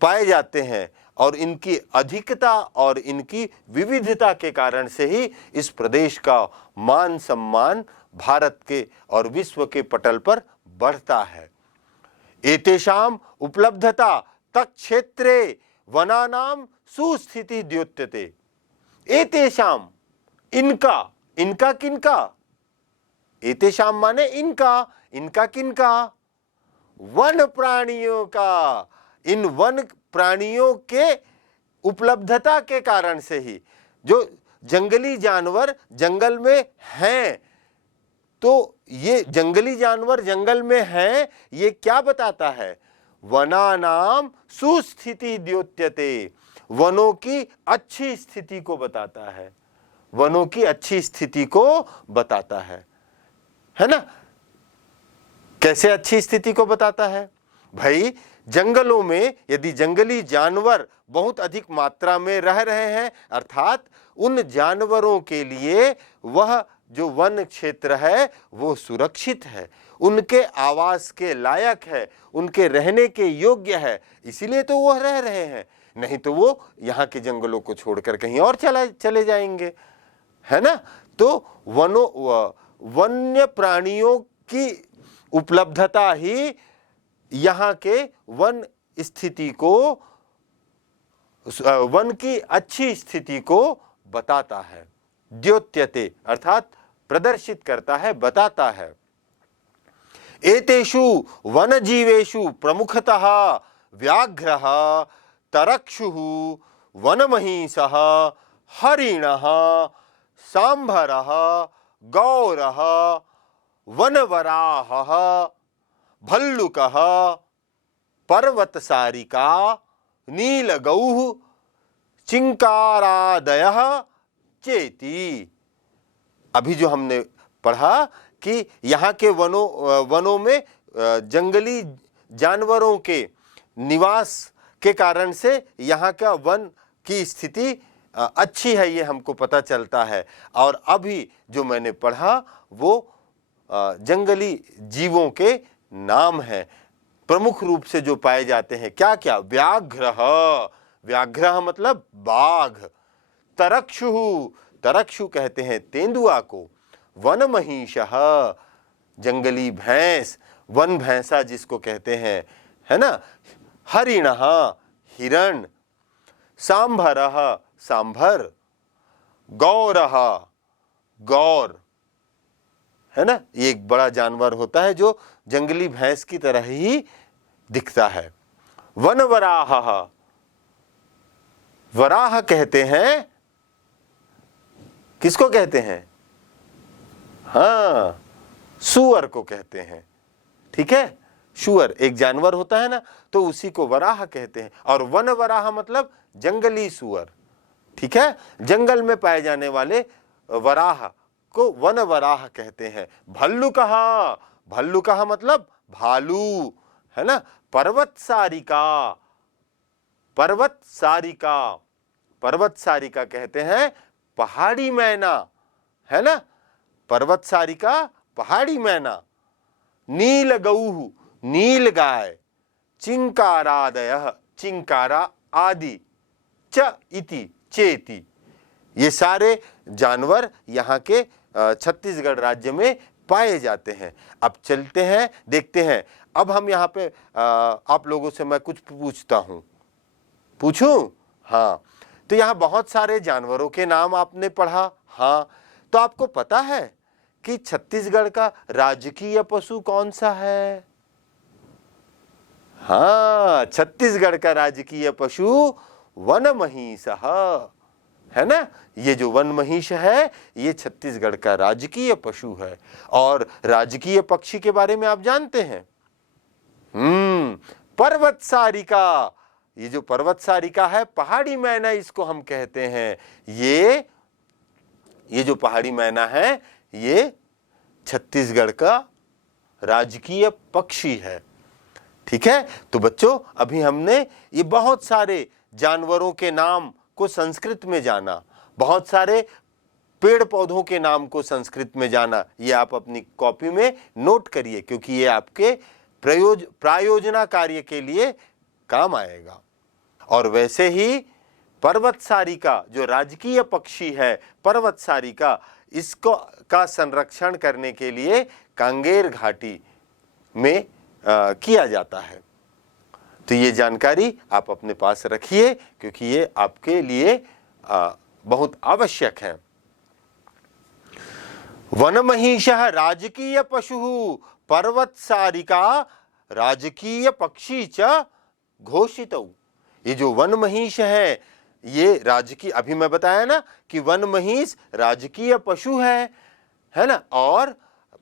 पाए जाते हैं और इनकी अधिकता और इनकी विविधता के कारण से ही इस प्रदेश का मान सम्मान भारत के और विश्व के पटल पर बढ़ता है। एतेषाम उपलब्धता तत्क्षेत्रे वनानाम सुस्थिति द्योत्यते। एतेषाम, इनका, इनका किनका? एतेषाम माने इनका, इनका किनका? वन प्राणियों का। इन वन प्राणियों के उपलब्धता के कारण से ही, जो जंगली जानवर जंगल में हैं, तो ये जंगली जानवर जंगल में हैं, ये क्या बताता है? वनानाम सुस्थिति द्योत्यते, वनों की अच्छी स्थिति को बताता है, वनों की अच्छी स्थिति को बताता है ना। कैसे अच्छी स्थिति को बताता है? भाई, जंगलों में यदि जंगली जानवर बहुत अधिक मात्रा में रह रहे हैं, अर्थात उन जानवरों के लिए वह जो वन क्षेत्र है वो सुरक्षित है, उनके आवास के लायक है, उनके रहने के योग्य है, इसीलिए तो वह रह रहे हैं। नहीं तो वो यहाँ के जंगलों को छोड़कर कहीं और चले जाएंगे, है ना। तो वन्य प्राणियों की उपलब्धता ही यहाँ के वन स्थिति को, वन की अच्छी स्थिति को बताता है। द्योत्यते अर्थात प्रदर्शित करता है, बताता है। एतेषु वनजीवेषु प्रमुखतः व्याघ्रः, तरक्षुः, वनमहिषः, हरिणः, सांभरः, गौरः, वनवराहः, भल्लुकः, पर्वतसारिका, नीलगौः, चिंकारादयः चेति। अभी जो हमने पढ़ा कि यहाँ के वनों में जंगली जानवरों के निवास के कारण से यहाँ का वन की स्थिति अच्छी है, ये हमको पता चलता है। और अभी जो मैंने पढ़ा वो जंगली जीवों के नाम हैं, प्रमुख रूप से जो पाए जाते हैं। क्या क्या? व्याघ्रः, व्याघ्रः मतलब बाघ। तरक्षुः, तरक्षु कहते हैं तेंदुआ को। वनमहिषः, जंगली भैंस, वन भैंसा जिसको कहते हैं, है ना। हरिणः हिरण, सांभरः सांभर, गौरः गौर, है ना, ये एक बड़ा जानवर होता है जो जंगली भैंस की तरह ही दिखता है। वनवराहः, वराह कहते हैं, किसको कहते हैं? हाँ, सुअर को कहते हैं। ठीक है, शुअर एक जानवर होता है ना, तो उसी को वराह कहते हैं। और वन वराह मतलब जंगली सुअर। ठीक है, जंगल में पाए जाने वाले वराह को वन वराह कहते हैं। भल्लुकः, भल्लुकः मतलब भालू, है ना। पर्वत सारिका, पर्वत सारिका, पर्वत सारिका कहते हैं पहाड़ी मैना, है ना, पर्वत सारिका पहाड़ी मैना। नील गौः, नील गाय। चिंकारादयः, चिंकारा आदि। च इति, चेति, ये सारे जानवर यहाँ के छत्तीसगढ़ राज्य में पाए जाते हैं। अब चलते हैं, देखते हैं। अब हम यहाँ पे आप लोगों से मैं कुछ पूछता हूँ, पूछूं? हाँ, तो यहाँ बहुत सारे जानवरों के नाम आपने पढ़ा। हाँ, तो आपको पता है कि छत्तीसगढ़ का राजकीय पशु कौन सा है? हाँ, छत्तीसगढ़ का राजकीय पशु वन महिष है ना। ये जो वन महिष है ये छत्तीसगढ़ का राजकीय पशु है। और राजकीय पक्षी के बारे में आप जानते हैं? पर्वत सारिका, ये जो पर्वत सारिका है, पहाड़ी मैना इसको हम कहते हैं। ये जो पहाड़ी मैना है ये छत्तीसगढ़ का राजकीय पक्षी है। ठीक है, तो बच्चों अभी हमने ये बहुत सारे जानवरों के नाम को संस्कृत में जाना, बहुत सारे पेड़ पौधों के नाम को संस्कृत में जाना। ये आप अपनी कॉपी में नोट करिए, क्योंकि ये आपके प्रायोजना कार्य के लिए काम आएगा। और वैसे ही पर्वत सारिका जो राजकीय पक्षी है, पर्वत सारिका, इसको का संरक्षण करने के लिए कांगेर घाटी में किया जाता है। तो ये जानकारी आप अपने पास रखिए, क्योंकि ये आपके लिए बहुत आवश्यक है। वन महिषः राजकीय पशु, पर्वत सारिका राजकीय पक्षी च घोषितौ। ये जो वन महिष है ये राजकीय, अभी मैं बताया ना कि वन महिष राजकीय पशु है ना, और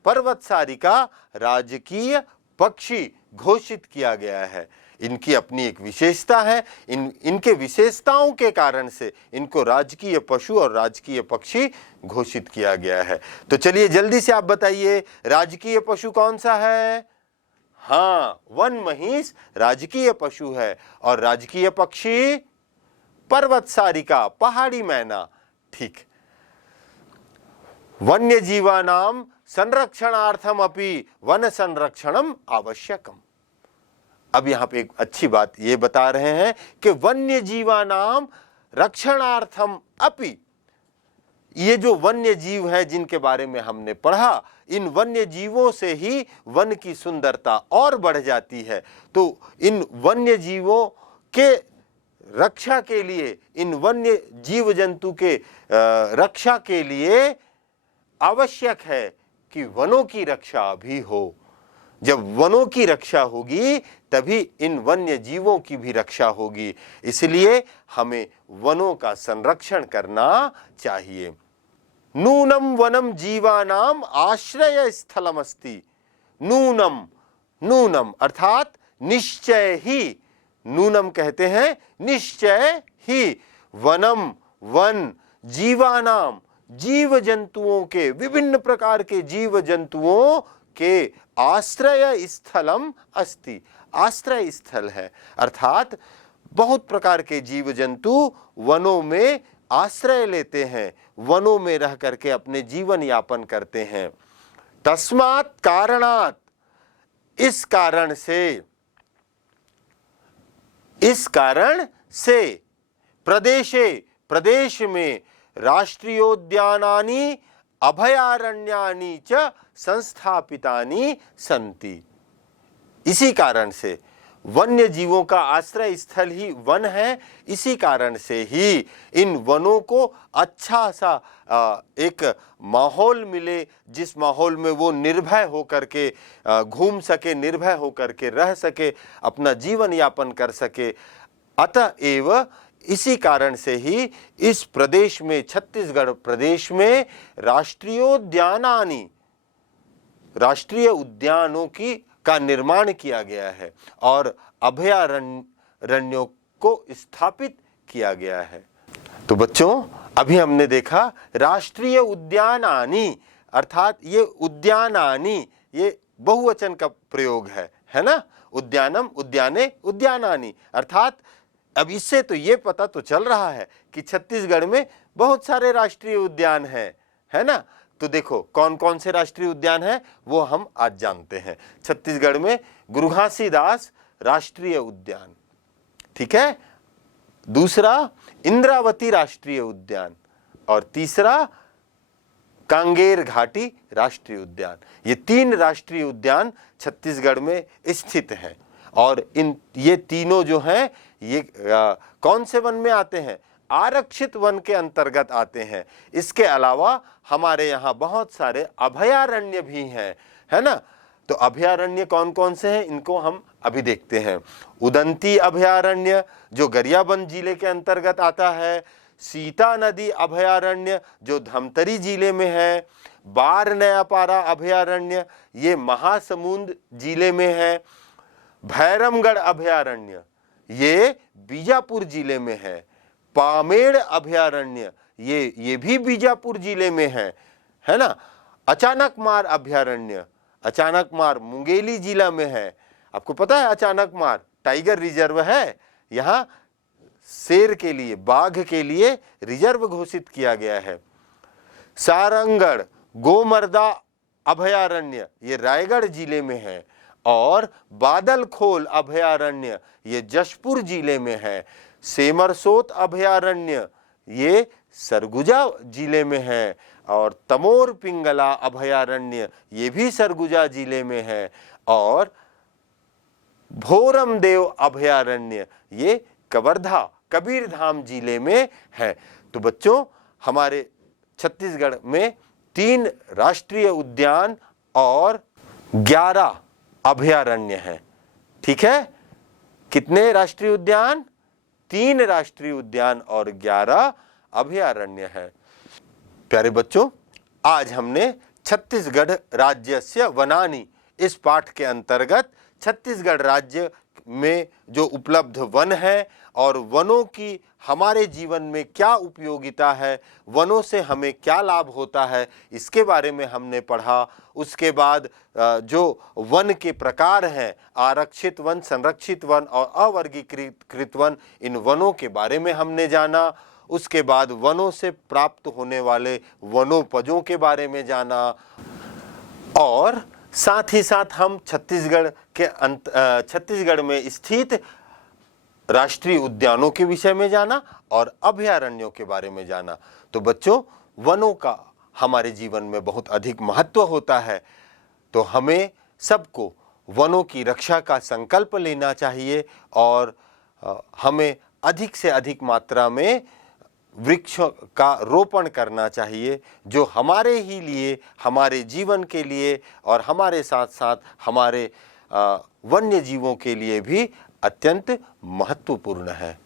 पर्वत सारिका राजकीय पक्षी घोषित किया गया है। इनकी अपनी एक विशेषता है, इनके विशेषताओं के कारण से इनको राजकीय पशु और राजकीय पक्षी घोषित किया गया है। तो चलिए जल्दी से आप बताइए, राजकीय पशु कौन सा है? हाँ, वन महिष राजकीय पशु है। और राजकीय पक्षी पर्वत सारिका, पहाड़ी मैना। ठीक। वन्य जीवानां संरक्षणार्थम अपि वन संरक्षणम आवश्यकम। अब यहाँ पे एक अच्छी बात ये बता रहे हैं कि वन्य जीवानां रक्षणार्थम अपि, ये जो वन्य जीव है जिनके बारे में हमने पढ़ा, इन वन्य जीवों से ही वन की सुंदरता और बढ़ जाती है। तो इन वन्य जीवों के रक्षा के लिए, इन वन्य जीव जंतु के रक्षा के लिए आवश्यक है कि वनों की रक्षा भी हो। जब वनों की रक्षा होगी तभी इन वन्य जीवों की भी रक्षा होगी। इसलिए हमें वनों का संरक्षण करना चाहिए। नूनम वनम जीवानाम आश्रय स्थलमस्ति। नूनम, नूनम अर्थात निश्चय ही, नूनम कहते हैं निश्चय ही, वनम वन, जीवानाम जीव जंतुओं के, विभिन्न प्रकार के जीव जंतुओं के आश्रय स्थलम अस्ति, आश्रय स्थल है। अर्थात बहुत प्रकार के जीव जंतु वनों में आश्रय लेते हैं, वनों में रह करके अपने जीवन यापन करते हैं। तस्मात् कारणात्, इस कारण से, इस कारण से प्रदेशे, प्रदेश में राष्ट्रीयोद्यानानि अभयारण्यानि च संस्थापितानि सन्ति। इसी कारण से वन्य जीवों का आश्रय स्थल ही वन है। इसी कारण से ही इन वनों को अच्छा सा एक माहौल मिले, जिस माहौल में वो निर्भय होकर के घूम सके, निर्भय होकर के रह सके, अपना जीवन यापन कर सके। अतएव इसी कारण से ही इस प्रदेश में, छत्तीसगढ़ प्रदेश में राष्ट्रीय उद्यानों का निर्माण किया गया है और अभयारण्यों को स्थापित किया गया है। तो बच्चों, अभी हमने देखा राष्ट्रीय उद्यानानि, अर्थात ये उद्यानानि, ये बहुवचन का प्रयोग है ना। उद्यानम, उद्याने, उद्यानानि, अर्थात अब इससे तो ये पता तो चल रहा है कि छत्तीसगढ़ में बहुत सारे राष्ट्रीय उद्यान हैं, है ना। तो देखो कौन कौन से राष्ट्रीय उद्यान हैं वो हम आज जानते हैं। छत्तीसगढ़ में गुरु घासीदास राष्ट्रीय उद्यान, ठीक है, दूसरा इंद्रावती राष्ट्रीय उद्यान और तीसरा कांगेर घाटी राष्ट्रीय उद्यान। ये 3 राष्ट्रीय उद्यान छत्तीसगढ़ में स्थित हैं और ये तीनों जो हैं ये कौन से वन में आते हैं? आरक्षित वन के अंतर्गत आते हैं। इसके अलावा हमारे यहाँ बहुत सारे अभयारण्य भी हैं, है ना। तो अभयारण्य कौन कौन से हैं इनको हम अभी देखते हैं। उदंती अभयारण्य जो गरियाबंद जिले के अंतर्गत आता है, सीता नदी अभयारण्य जो धमतरी जिले में है, बार नयापारा अभयारण्य ये महासमुंद जिले में है, भैरमगढ़ अभयारण्य ये बीजापुर जिले में है, पामेड़ अभयारण्य ये भी बीजापुर जिले में है ना। अचानकमार अभयारण्य, अचानकमार मुंगेली जिला में है। आपको पता है अचानकमार टाइगर रिजर्व है, यहाँ शेर के लिए, बाघ के लिए रिजर्व घोषित किया गया है। सारंगढ़ गोमर्दा अभयारण्य ये रायगढ़ जिले में है और बादलखोल अभयारण्य ये जशपुर जिले में है। सेमरसोत अभयारण्य ये सरगुजा जिले में है और तमोर पिंगला अभयारण्य ये भी सरगुजा जिले में है और भोरमदेव अभयारण्य ये कवर्धा कबीरधाम जिले में है। तो बच्चों, हमारे छत्तीसगढ़ में 3 राष्ट्रीय उद्यान और 11 अभयारण्य हैं, ठीक है। कितने राष्ट्रीय उद्यान? 3 राष्ट्रीय उद्यान और 11 अभयारण्य हैं। प्यारे बच्चों, आज हमने छत्तीसगढ़ राज्यस्य वनानि इस पाठ के अंतर्गत छत्तीसगढ़ राज्य में जो उपलब्ध वन है और वनों की हमारे जीवन में क्या उपयोगिता है, वनों से हमें क्या लाभ होता है, इसके बारे में हमने पढ़ा। उसके बाद जो वन के प्रकार हैं, आरक्षित वन, संरक्षित वन और अवर्गीकृत वन, इन वनों के बारे में हमने जाना। उसके बाद वनों से प्राप्त होने वाले वनोपजों के बारे में जाना और साथ ही साथ हम छत्तीसगढ़ में स्थित राष्ट्रीय उद्यानों के विषय में जाना और अभयारण्यों के बारे में जाना। तो बच्चों, वनों का हमारे जीवन में बहुत अधिक महत्व होता है, तो हमें सबको वनों की रक्षा का संकल्प लेना चाहिए और हमें अधिक से अधिक मात्रा में वृक्षों का रोपण करना चाहिए, जो हमारे ही लिए, हमारे जीवन के लिए और हमारे साथ साथ हमारे वन्य जीवों के लिए भी अत्यंत महत्वपूर्ण है।